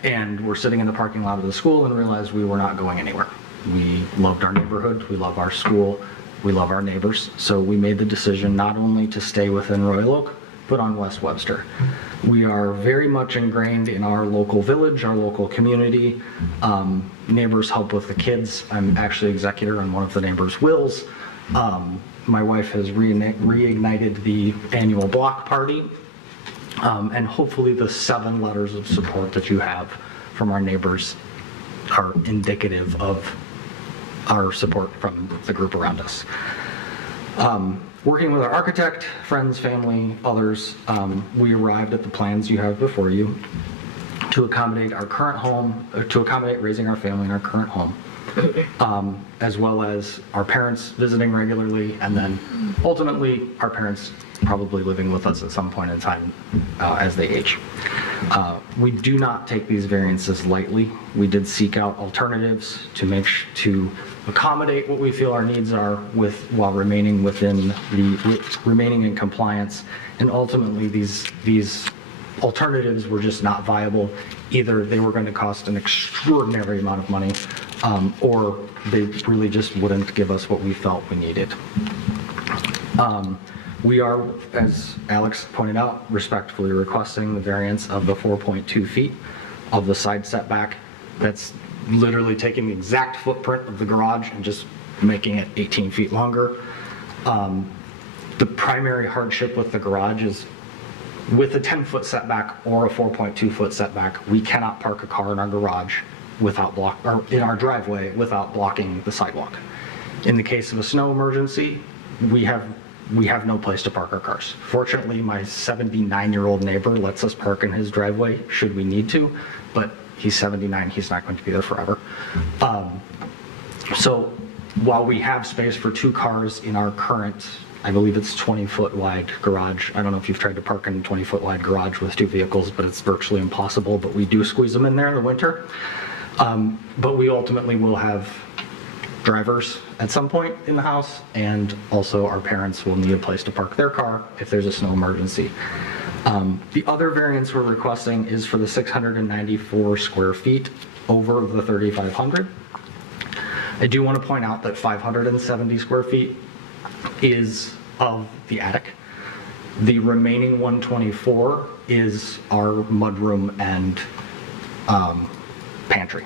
And we're sitting in the parking lot of the school and realized we were not going anywhere. We loved our neighborhood, we love our school, we love our neighbors. So we made the decision not only to stay within Royal Oak, but on West Webster. We are very much ingrained in our local village, our local community. Neighbors help with the kids. I'm actually executor on one of the neighbors' wills. My wife has reignited the annual block party. And hopefully the 7 letters of support that you have from our neighbors are indicative of our support from the group around us. Working with our architect, friends, family, others, we arrived at the plans you have before you to accommodate our current home, to accommodate raising our family in our current home, as well as our parents visiting regularly, and then ultimately our parents probably living with us at some point in time as they age. We do not take these variances lightly. We did seek out alternatives to accommodate what we feel our needs are while remaining in compliance. And ultimately, these alternatives were just not viable. Either they were going to cost an extraordinary amount of money, or they really just wouldn't give us what we felt we needed. We are, as Alex pointed out, respectfully requesting the variance of the 4.2 feet of the side setback. That's literally taking the exact footprint of the garage and just making it 18 feet longer. The primary hardship with the garage is with a 10-foot setback or a 4.2-foot setback, we cannot park a car in our garage or in our driveway without blocking the sidewalk. In the case of a snow emergency, we have no place to park our cars. Fortunately, my 79-year-old neighbor lets us park in his driveway should we need to, but He's 79, he's not going to be there forever. So while we have space for 2 cars in our current, I believe it's 20-foot wide garage. I don't know if you've tried to park in a 20-foot wide garage with 2 vehicles, but it's virtually impossible, but we do squeeze them in there in the winter. But we ultimately will have drivers at some point in the house, and also our parents will need a place to park their car if there's a snow emergency. The other variance we're requesting is for the 694 square feet over the 3,500. I do want to point out that 570 square feet is of the attic. The remaining 124 is our mudroom and pantry.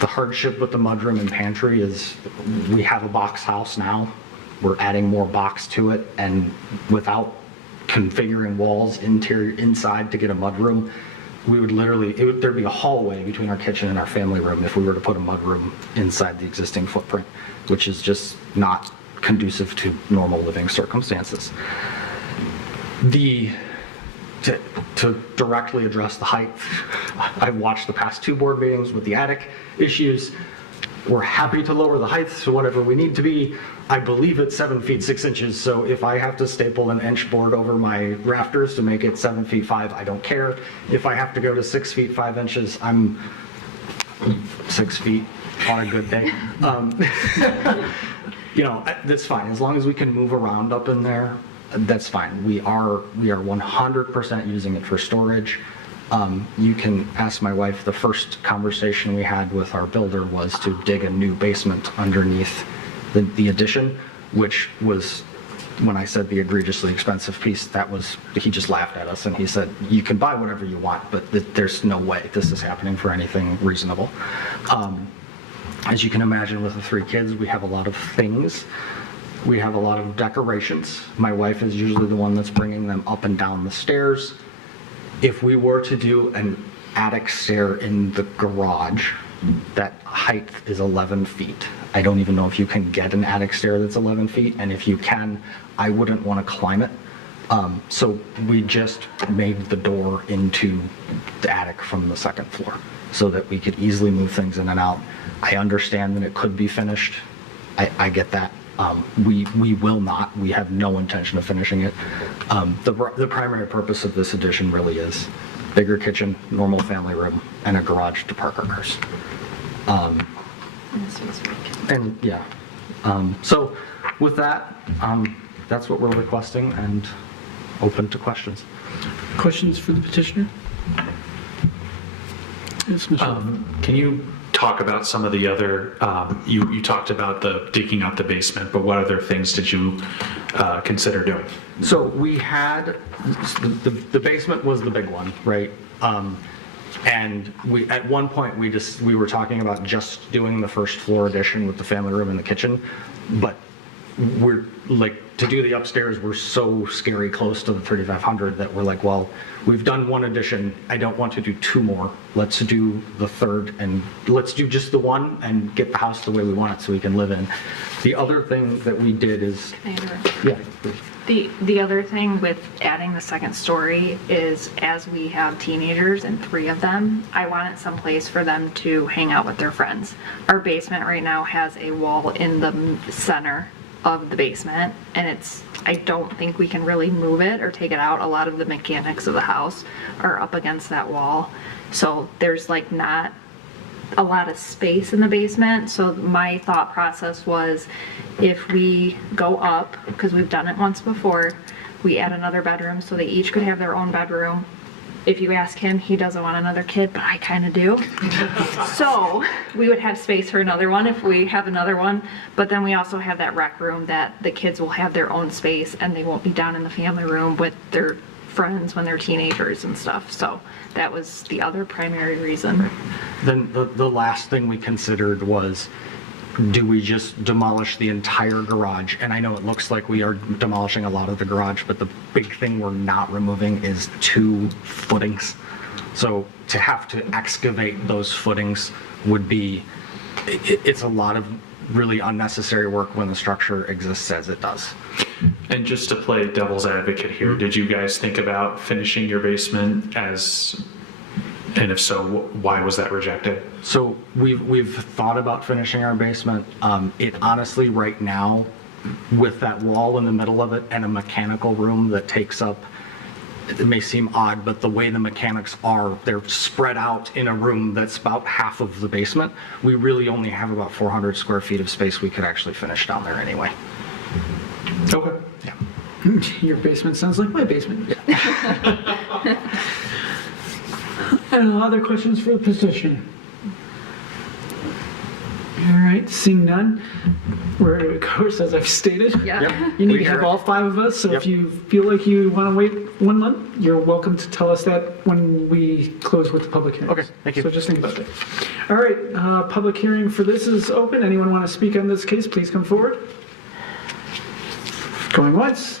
The hardship with the mudroom and pantry is we have a box house now. We're adding more box to it, and without configuring walls inside to get a mudroom, we would literally, there'd be a hallway between our kitchen and our family room if we were to put a mudroom inside the existing footprint, which is just not conducive to normal living circumstances. To directly address the height, I've watched the past 2 board meetings with the attic issues. We're happy to lower the height to whatever we need to be. I believe it's 7 feet 6 inches, so if I have to staple an inch board over my rafters to make it 7 feet 5, I don't care. If I have to go to 6 feet 5 inches, I'm 6 feet on a good day. That's fine. As long as we can move around up in there, that's fine. We are 100% using it for storage. You can ask my wife, the first conversation we had with our builder was to dig a new basement underneath the addition, which was, when I said the egregiously expensive piece, he just laughed at us and he said, you can buy whatever you want, but there's no way this is happening for anything reasonable. As you can imagine, with the 3 kids, we have a lot of things. We have a lot of decorations. My wife is usually the one that's bringing them up and down the stairs. If we were to do an attic stair in the garage, that height is 11 feet. I don't even know if you can get an attic stair that's 11 feet, and if you can, I wouldn't want to climb it. So we just made the door into the attic from the 2nd floor so that we could easily move things in and out. I understand that it could be finished. I get that. We will not. We have no intention of finishing it. The primary purpose of this addition really is bigger kitchen, normal family room, and a garage to park our cars. So with that, that's what we're requesting and open to questions. Questions for the petitioner? Yes, Mr. Can you talk about some of the other, you talked about the digging out the basement, but what other things did you consider doing? So we had, the basement was the big one, right? And at one point we were talking about just doing the 1st floor addition with the family room and the kitchen, but we're like, to do the upstairs, we're so scary close to the 3,500 that we're like, well, we've done 1 addition. I don't want to do 2 more. Let's do the 3rd, and let's do just the 1 and get the house the way we want it so we can live in. The other thing that we did is, yeah, please. The other thing with adding the 2nd story is, as we have teenagers and 3 of them, I wanted some place for them to hang out with their friends. Our basement right now has a wall in the center of the basement, and I don't think we can really move it or take it out. A lot of the mechanics of the house are up against that wall, so there's like not a lot of space in the basement. So my thought process was, if we go up, because we've done it once before, we add another bedroom so they each could have their own bedroom. If you ask him, he doesn't want another kid, but I kind of do. So we would have space for another one if we have another one. But then we also have that rec room that the kids will have their own space and they won't be down in the family room with their friends when they're teenagers and stuff. So that was the other primary reason. Then the last thing we considered was, do we just demolish the entire garage? And I know it looks like we are demolishing a lot of the garage, but the big thing we're not removing is 2 footings. So to have to excavate those footings would be, it's a lot of really unnecessary work when the structure exists as it does. And just to play devil's advocate here, did you guys think about finishing your basement as And if so, why was that rejected? So we've thought about finishing our basement. It honestly, right now, with that wall in the middle of it and a mechanical room that takes up, it may seem odd, but the way the mechanics are, they're spread out in a room that's about half of the basement. We really only have about 400 square feet of space we could actually finish down there anyway. Okay. Yeah. Your basement sounds like my basement. Other questions for the petitioner? All right, seeing none, we're ready to go, as I've stated. Yeah. You need to have all 5 of us, so if you feel like you want to wait 1 month, you're welcome to tell us that when we close with the public hearing. Okay, thank you. So just think about that. All right, public hearing for this is open. Anyone want to speak on this case, please come forward. Going once.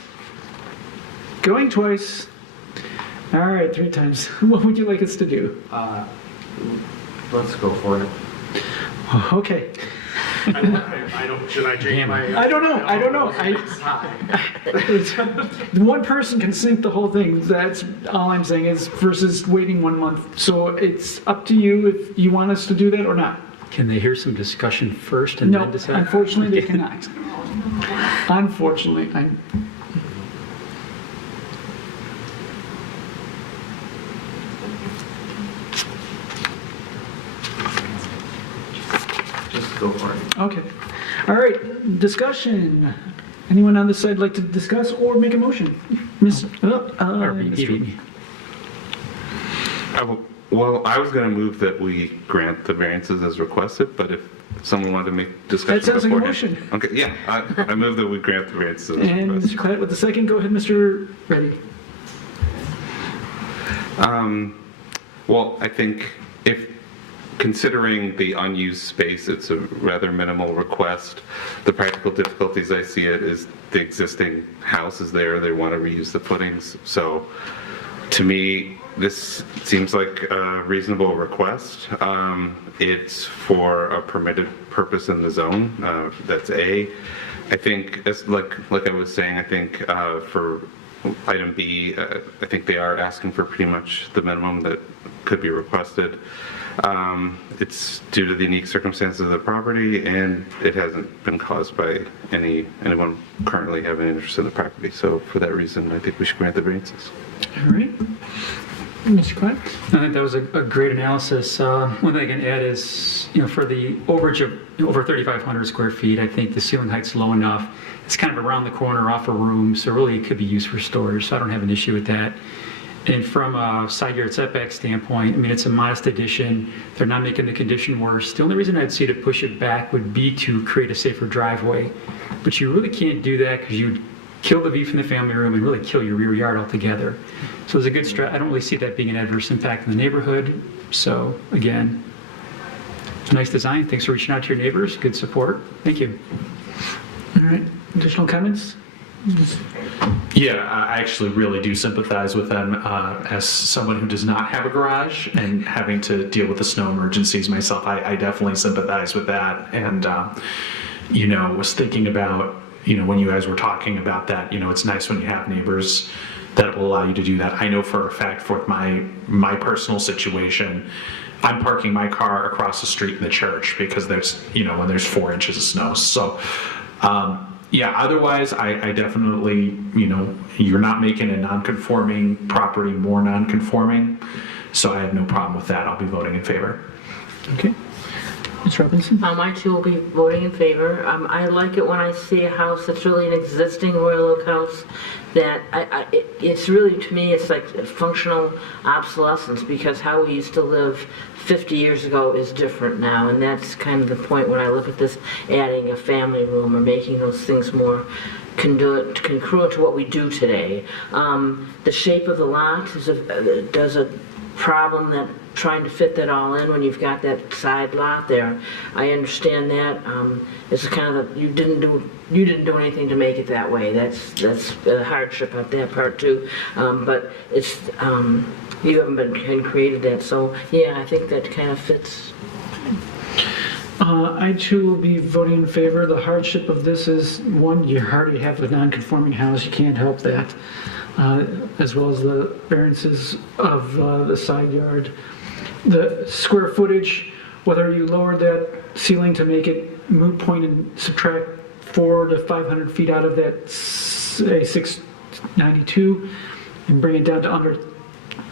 Going twice. All right, 3 times. What would you like us to do? Let's go for it. Okay. Should I change my? I don't know. One person can sync the whole thing. That's all I'm saying is versus waiting 1 month. So it's up to you if you want us to do that or not. Can they hear some discussion first and No, then decide? unfortunately they cannot. Unfortunately, Just go for it. Okay. All right, discussion. Anyone on this side like to discuss or make a motion? Mr. Well, I was going to move that we grant the variances as requested, but if someone wanted to make discussion That sounds like a beforehand. motion. Okay, yeah, I move that we grant the variances as And requested. Mr. Clatt with the second. Go ahead, Mr. Reddy. Well, I think if considering the unused space, it's a rather minimal request. The practical difficulties I see it is the existing house is there. They want to reuse the footings. So to me, this seems like a reasonable request. It's for a permitted purpose in the zone. That's A. I think, as like I was saying, I think for item B, I think they are asking for pretty much the minimum that could be requested. It's due to the unique circumstances of the property, and it hasn't been caused by anyone currently having an interest in the property. So for that reason, I think we should grant the variances. All right. Mr. Clatt? I think that was a great analysis. One thing I can add is, for the overage of over 3,500 square feet, I think the ceiling height's low enough. It's kind of around the corner off a room, so really it could be used for storage, so I don't have an issue with that. And from a side yard setback standpoint, I mean, it's a modest addition. They're not making the condition worse. The only reason I'd see to push it back would be to create a safer driveway. But you really can't do that because you'd kill the view from the family room and really kill your rear yard altogether. So there's a good I don't really see that being an adverse impact in the neighborhood. So again, nice design. Thanks for reaching out to your neighbors. Good support. Thank you. All right. Additional comments? Yeah, I actually really do sympathize with them as someone who does not have a garage and having to deal with the snow emergencies myself. I definitely sympathize with that. And, was thinking about, when you guys were talking about that, it's nice when you have neighbors that will allow you to do that. I know for a fact for my personal situation, I'm parking my car across the street in the church because there's, when there's 4 inches of snow. So, otherwise, I definitely, you're not making a non-conforming property more non-conforming, so I have no problem with that. I'll be voting in favor. Okay. Ms. Robinson? I too will be voting in favor. I like it when I see a house that's really an existing Royal Oak house that it's really, to me, it's like functional obsolescence because how we used to live 50 years ago is different now, and that's kind of the point when I look at this, adding a family room or making those things more congruent to what we do today. The shape of the lot does a problem that trying to fit that all in when you've got that side lot there. I understand that. It's kind of you didn't do anything to make it that way. That's a hardship at that part too. But it's you haven't been created that. So yeah, I think that kind of fits. I too will be voting in favor. The hardship of this is, one, you already have a non-conforming house. You can't help that. As well as the variances of the side yard. the square footage, whether you lowered that ceiling to make it moot point and subtract 400 to 500 feet out of that, say, 692, and bring it down to under,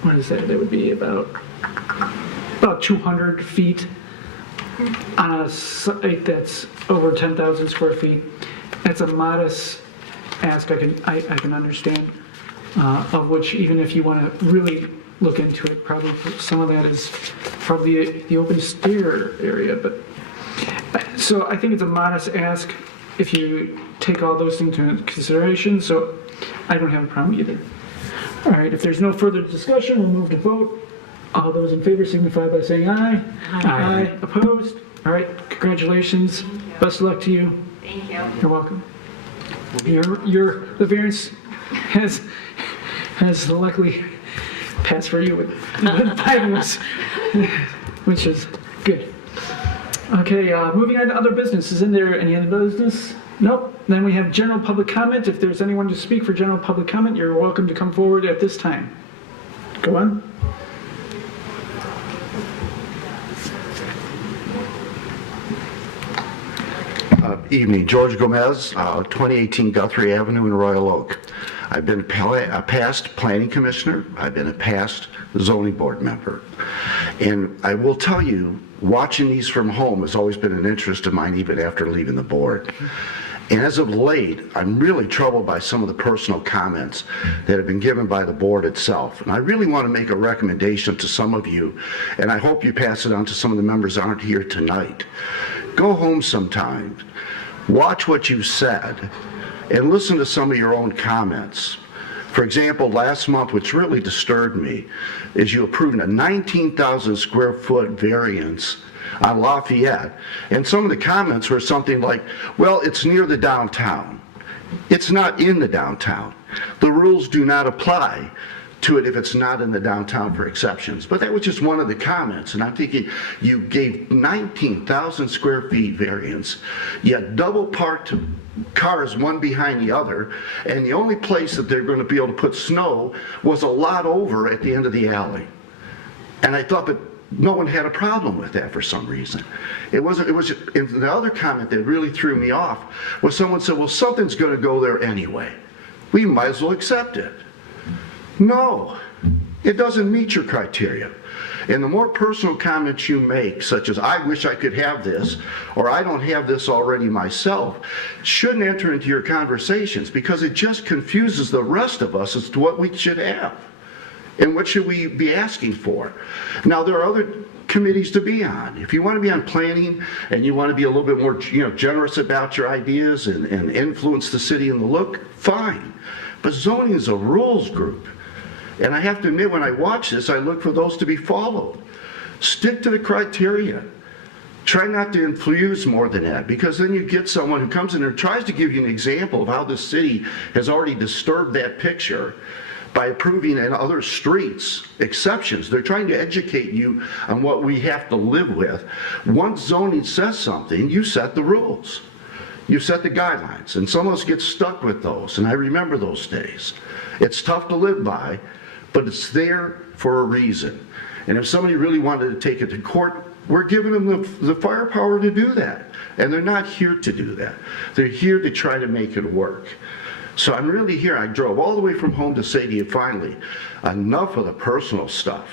what is that? That would be about 200 feet on a site that's over 10,000 square feet. That's a modest ask I can understand, of which, even if you want to really look into it, probably some of that is probably the open stair area. But so I think it's a modest ask if you take all those things into consideration, so I don't have a problem either. All right, if there's no further discussion, we'll move to vote. All those in favor signify by saying aye. Aye. Opposed? All right, congratulations. Best of luck to you. Thank you. You're welcome. The variance has luckily passed for you with 5 votes, which is good. Okay, moving on to other business. Is in there any other business? Nope. Then we have general public comment. If there's anyone to speak for general public comment, you're welcome to come forward at this time. Go on. Evening, George Gomez, 2018 Guthrie Avenue in Royal Oak. I've been a past planning commissioner. I've been a past zoning board member. And I will tell you, watching these from home has always been an interest of mine, even after leaving the board. And as of late, I'm really troubled by some of the personal comments that have been given by the board itself. And I really want to make a recommendation to some of you, and I hope you pass it on to some of the members that aren't here tonight. Go home sometime, watch what you said, and listen to some of your own comments. For example, last month, which really disturbed me, is you approved a 19,000 square foot variance on Lafayette, and some of the comments were something like, well, it's near the downtown. It's not in the downtown. The rules do not apply to it if it's not in the downtown for exceptions. But that was just one of the comments, and I'm thinking, you gave 19,000 square feet variance, you had double parked cars one behind the other, and the only place that they're going to be able to put snow was a lot over at the end of the alley. And I thought, but no one had a problem with that for some reason. It was and the other comment that really threw me off was someone said, well, something's going to go there anyway. We might as well accept it. No, it doesn't meet your criteria. And the more personal comments you make, such as, I wish I could have this, or I don't have this already myself, shouldn't enter into your conversations, because it just confuses the rest of us as to what we should have. And what should we be asking for? Now, there are other committees to be on. If you want to be on planning and you want to be a little bit more, generous about your ideas and influence the city and the look, fine. But zoning is a rules group. And I have to admit, when I watch this, I look for those to be followed. Stick to the criteria. Try not to infuse more than that, because then you get someone who comes in and tries to give you an example of how the city has already disturbed that picture by approving in other streets exceptions. They're trying to educate you on what we have to live with. Once zoning says something, you set the rules. You set the guidelines, and some of us get stuck with those, and I remember those days. It's tough to live by, but it's there for a reason. And if somebody really wanted to take it to court, we're giving them the firepower to do that. And they're not here to do that. They're here to try to make it work. So I'm really here. I drove all the way from home to say to you, finally, enough of the personal stuff.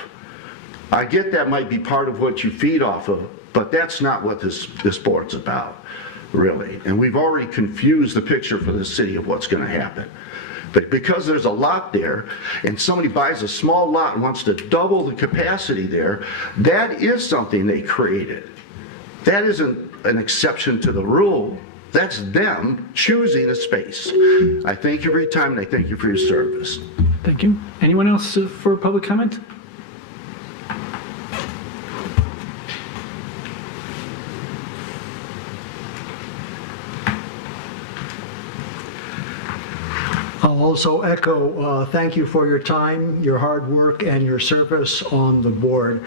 I get that might be part of what you feed off of, but that's not what this board's about, really. And we've already confused the picture for the city of what's going to happen. But because there's a lot there, and somebody buys a small lot and wants to double the capacity there, that is something they created. That isn't an exception to the rule. That's them choosing a space. I thank you for your time, and I thank you for your service. Thank you. Anyone else for public comment? I'll also echo, thank you for your time, your hard work, and your service on the board.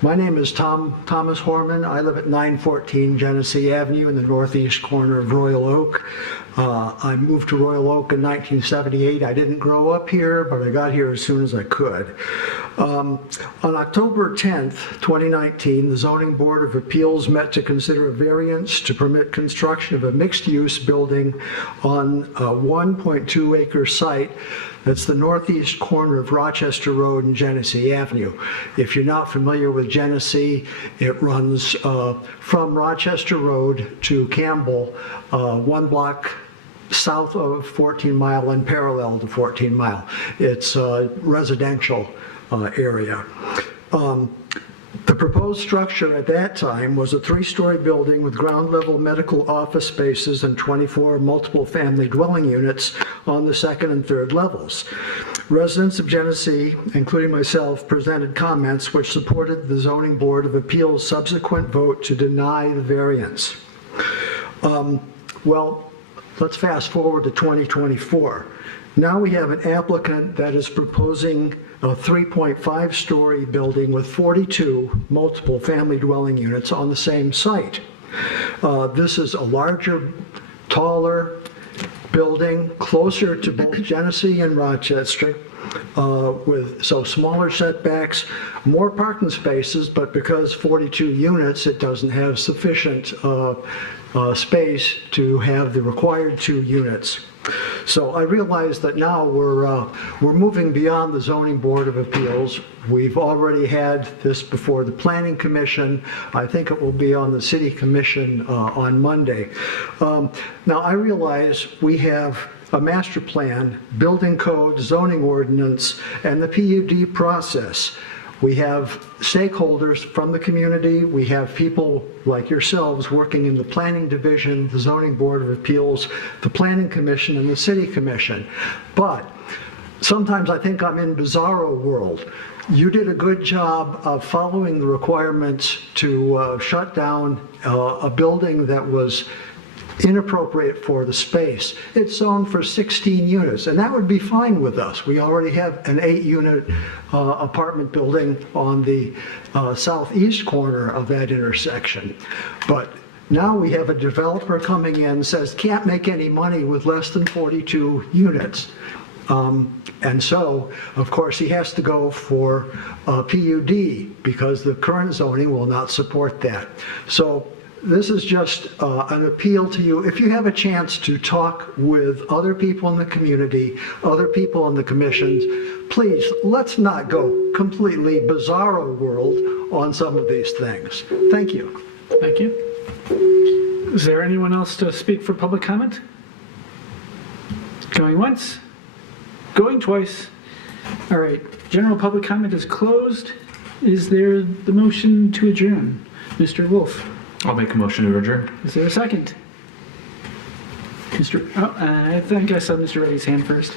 My name is Thomas Horman. I live at 914 Genesee Avenue in the northeast corner of Royal Oak. I moved to Royal Oak in 1978. I didn't grow up here, but I got here as soon as I could. On October 10th, 2019, the Zoning Board of Appeals met to consider a variance to permit construction of a mixed-use building on a 1.2 acre site that's the northeast corner of Rochester Road and Genesee Avenue. If you're not familiar with Genesee, it runs from Rochester Road to Campbell, 1 block south of 14 Mile and parallel to 14 Mile. It's a residential area. The proposed structure at that time was a 3-story building with ground-level medical office spaces and 24 multiple family dwelling units on the 2nd and 3rd levels. Residents of Genesee, including myself, presented comments which supported the Zoning Board of Appeals' subsequent vote to deny the variance. Well, let's fast forward to 2024. Now we have an applicant that is proposing a 3.5-story building with 42 multiple family dwelling units on the same site. This is a larger, taller building, closer to both Genesee and Rochester, with smaller setbacks, more parking spaces, but because 42 units, it doesn't have sufficient space to have the required 2 units. So I realize that now we're moving beyond the Zoning Board of Appeals. We've already had this before the Planning Commission. I think it will be on the City Commission on Monday. Now I realize we have a master plan, building code, zoning ordinance, and the PUD process. We have stakeholders from the community. We have people like yourselves working in the Planning Division, the Zoning Board of Appeals, the Planning Commission, and the City Commission. But sometimes I think I'm in bizarro world. You did a good job of following the requirements to shut down a building that was inappropriate for the space. It's zoned for 16 units, and that would be fine with us. We already have an 8-unit apartment building on the southeast corner of that intersection. But now we have a developer coming in, says can't make any money with less than 42 units. And so, of course, he has to go for PUD because the current zoning will not support that. So this is just an appeal to you. If you have a chance to talk with other people in the community, other people on the commissions, please, let's not go completely bizarro world on some of these things. Thank you. Thank you. Is there anyone else to speak for public comment? Going once? Going twice? All right, general public comment is closed. Is there the motion to adjourn? Mr. Wolf? I'll make a motion to adjourn. Is there a second? I think I saw Mr. Reddy's hand first.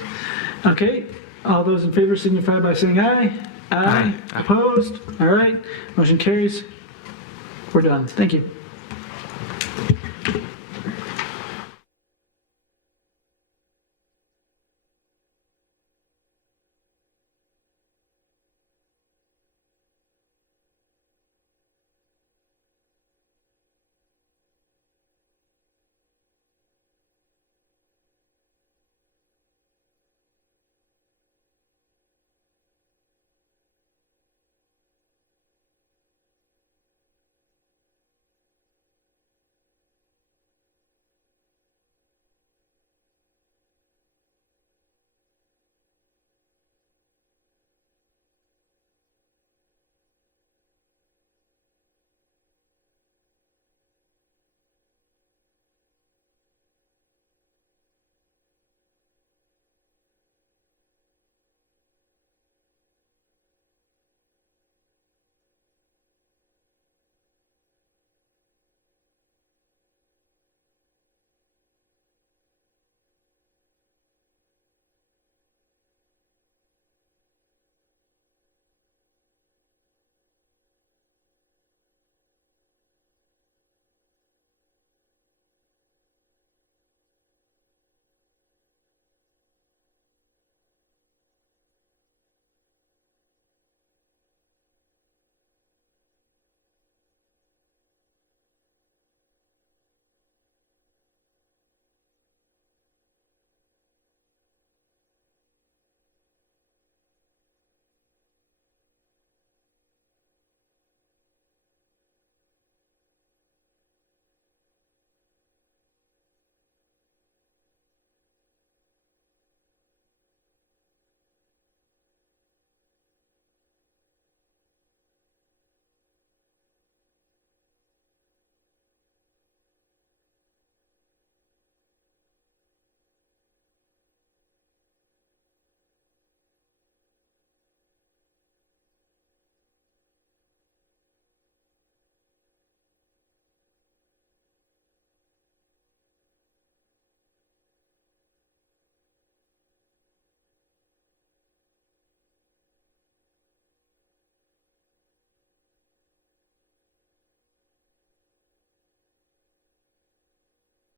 Okay, all those in favor signify by saying aye. Aye. Opposed? All right, motion carries. We're done. Thank you.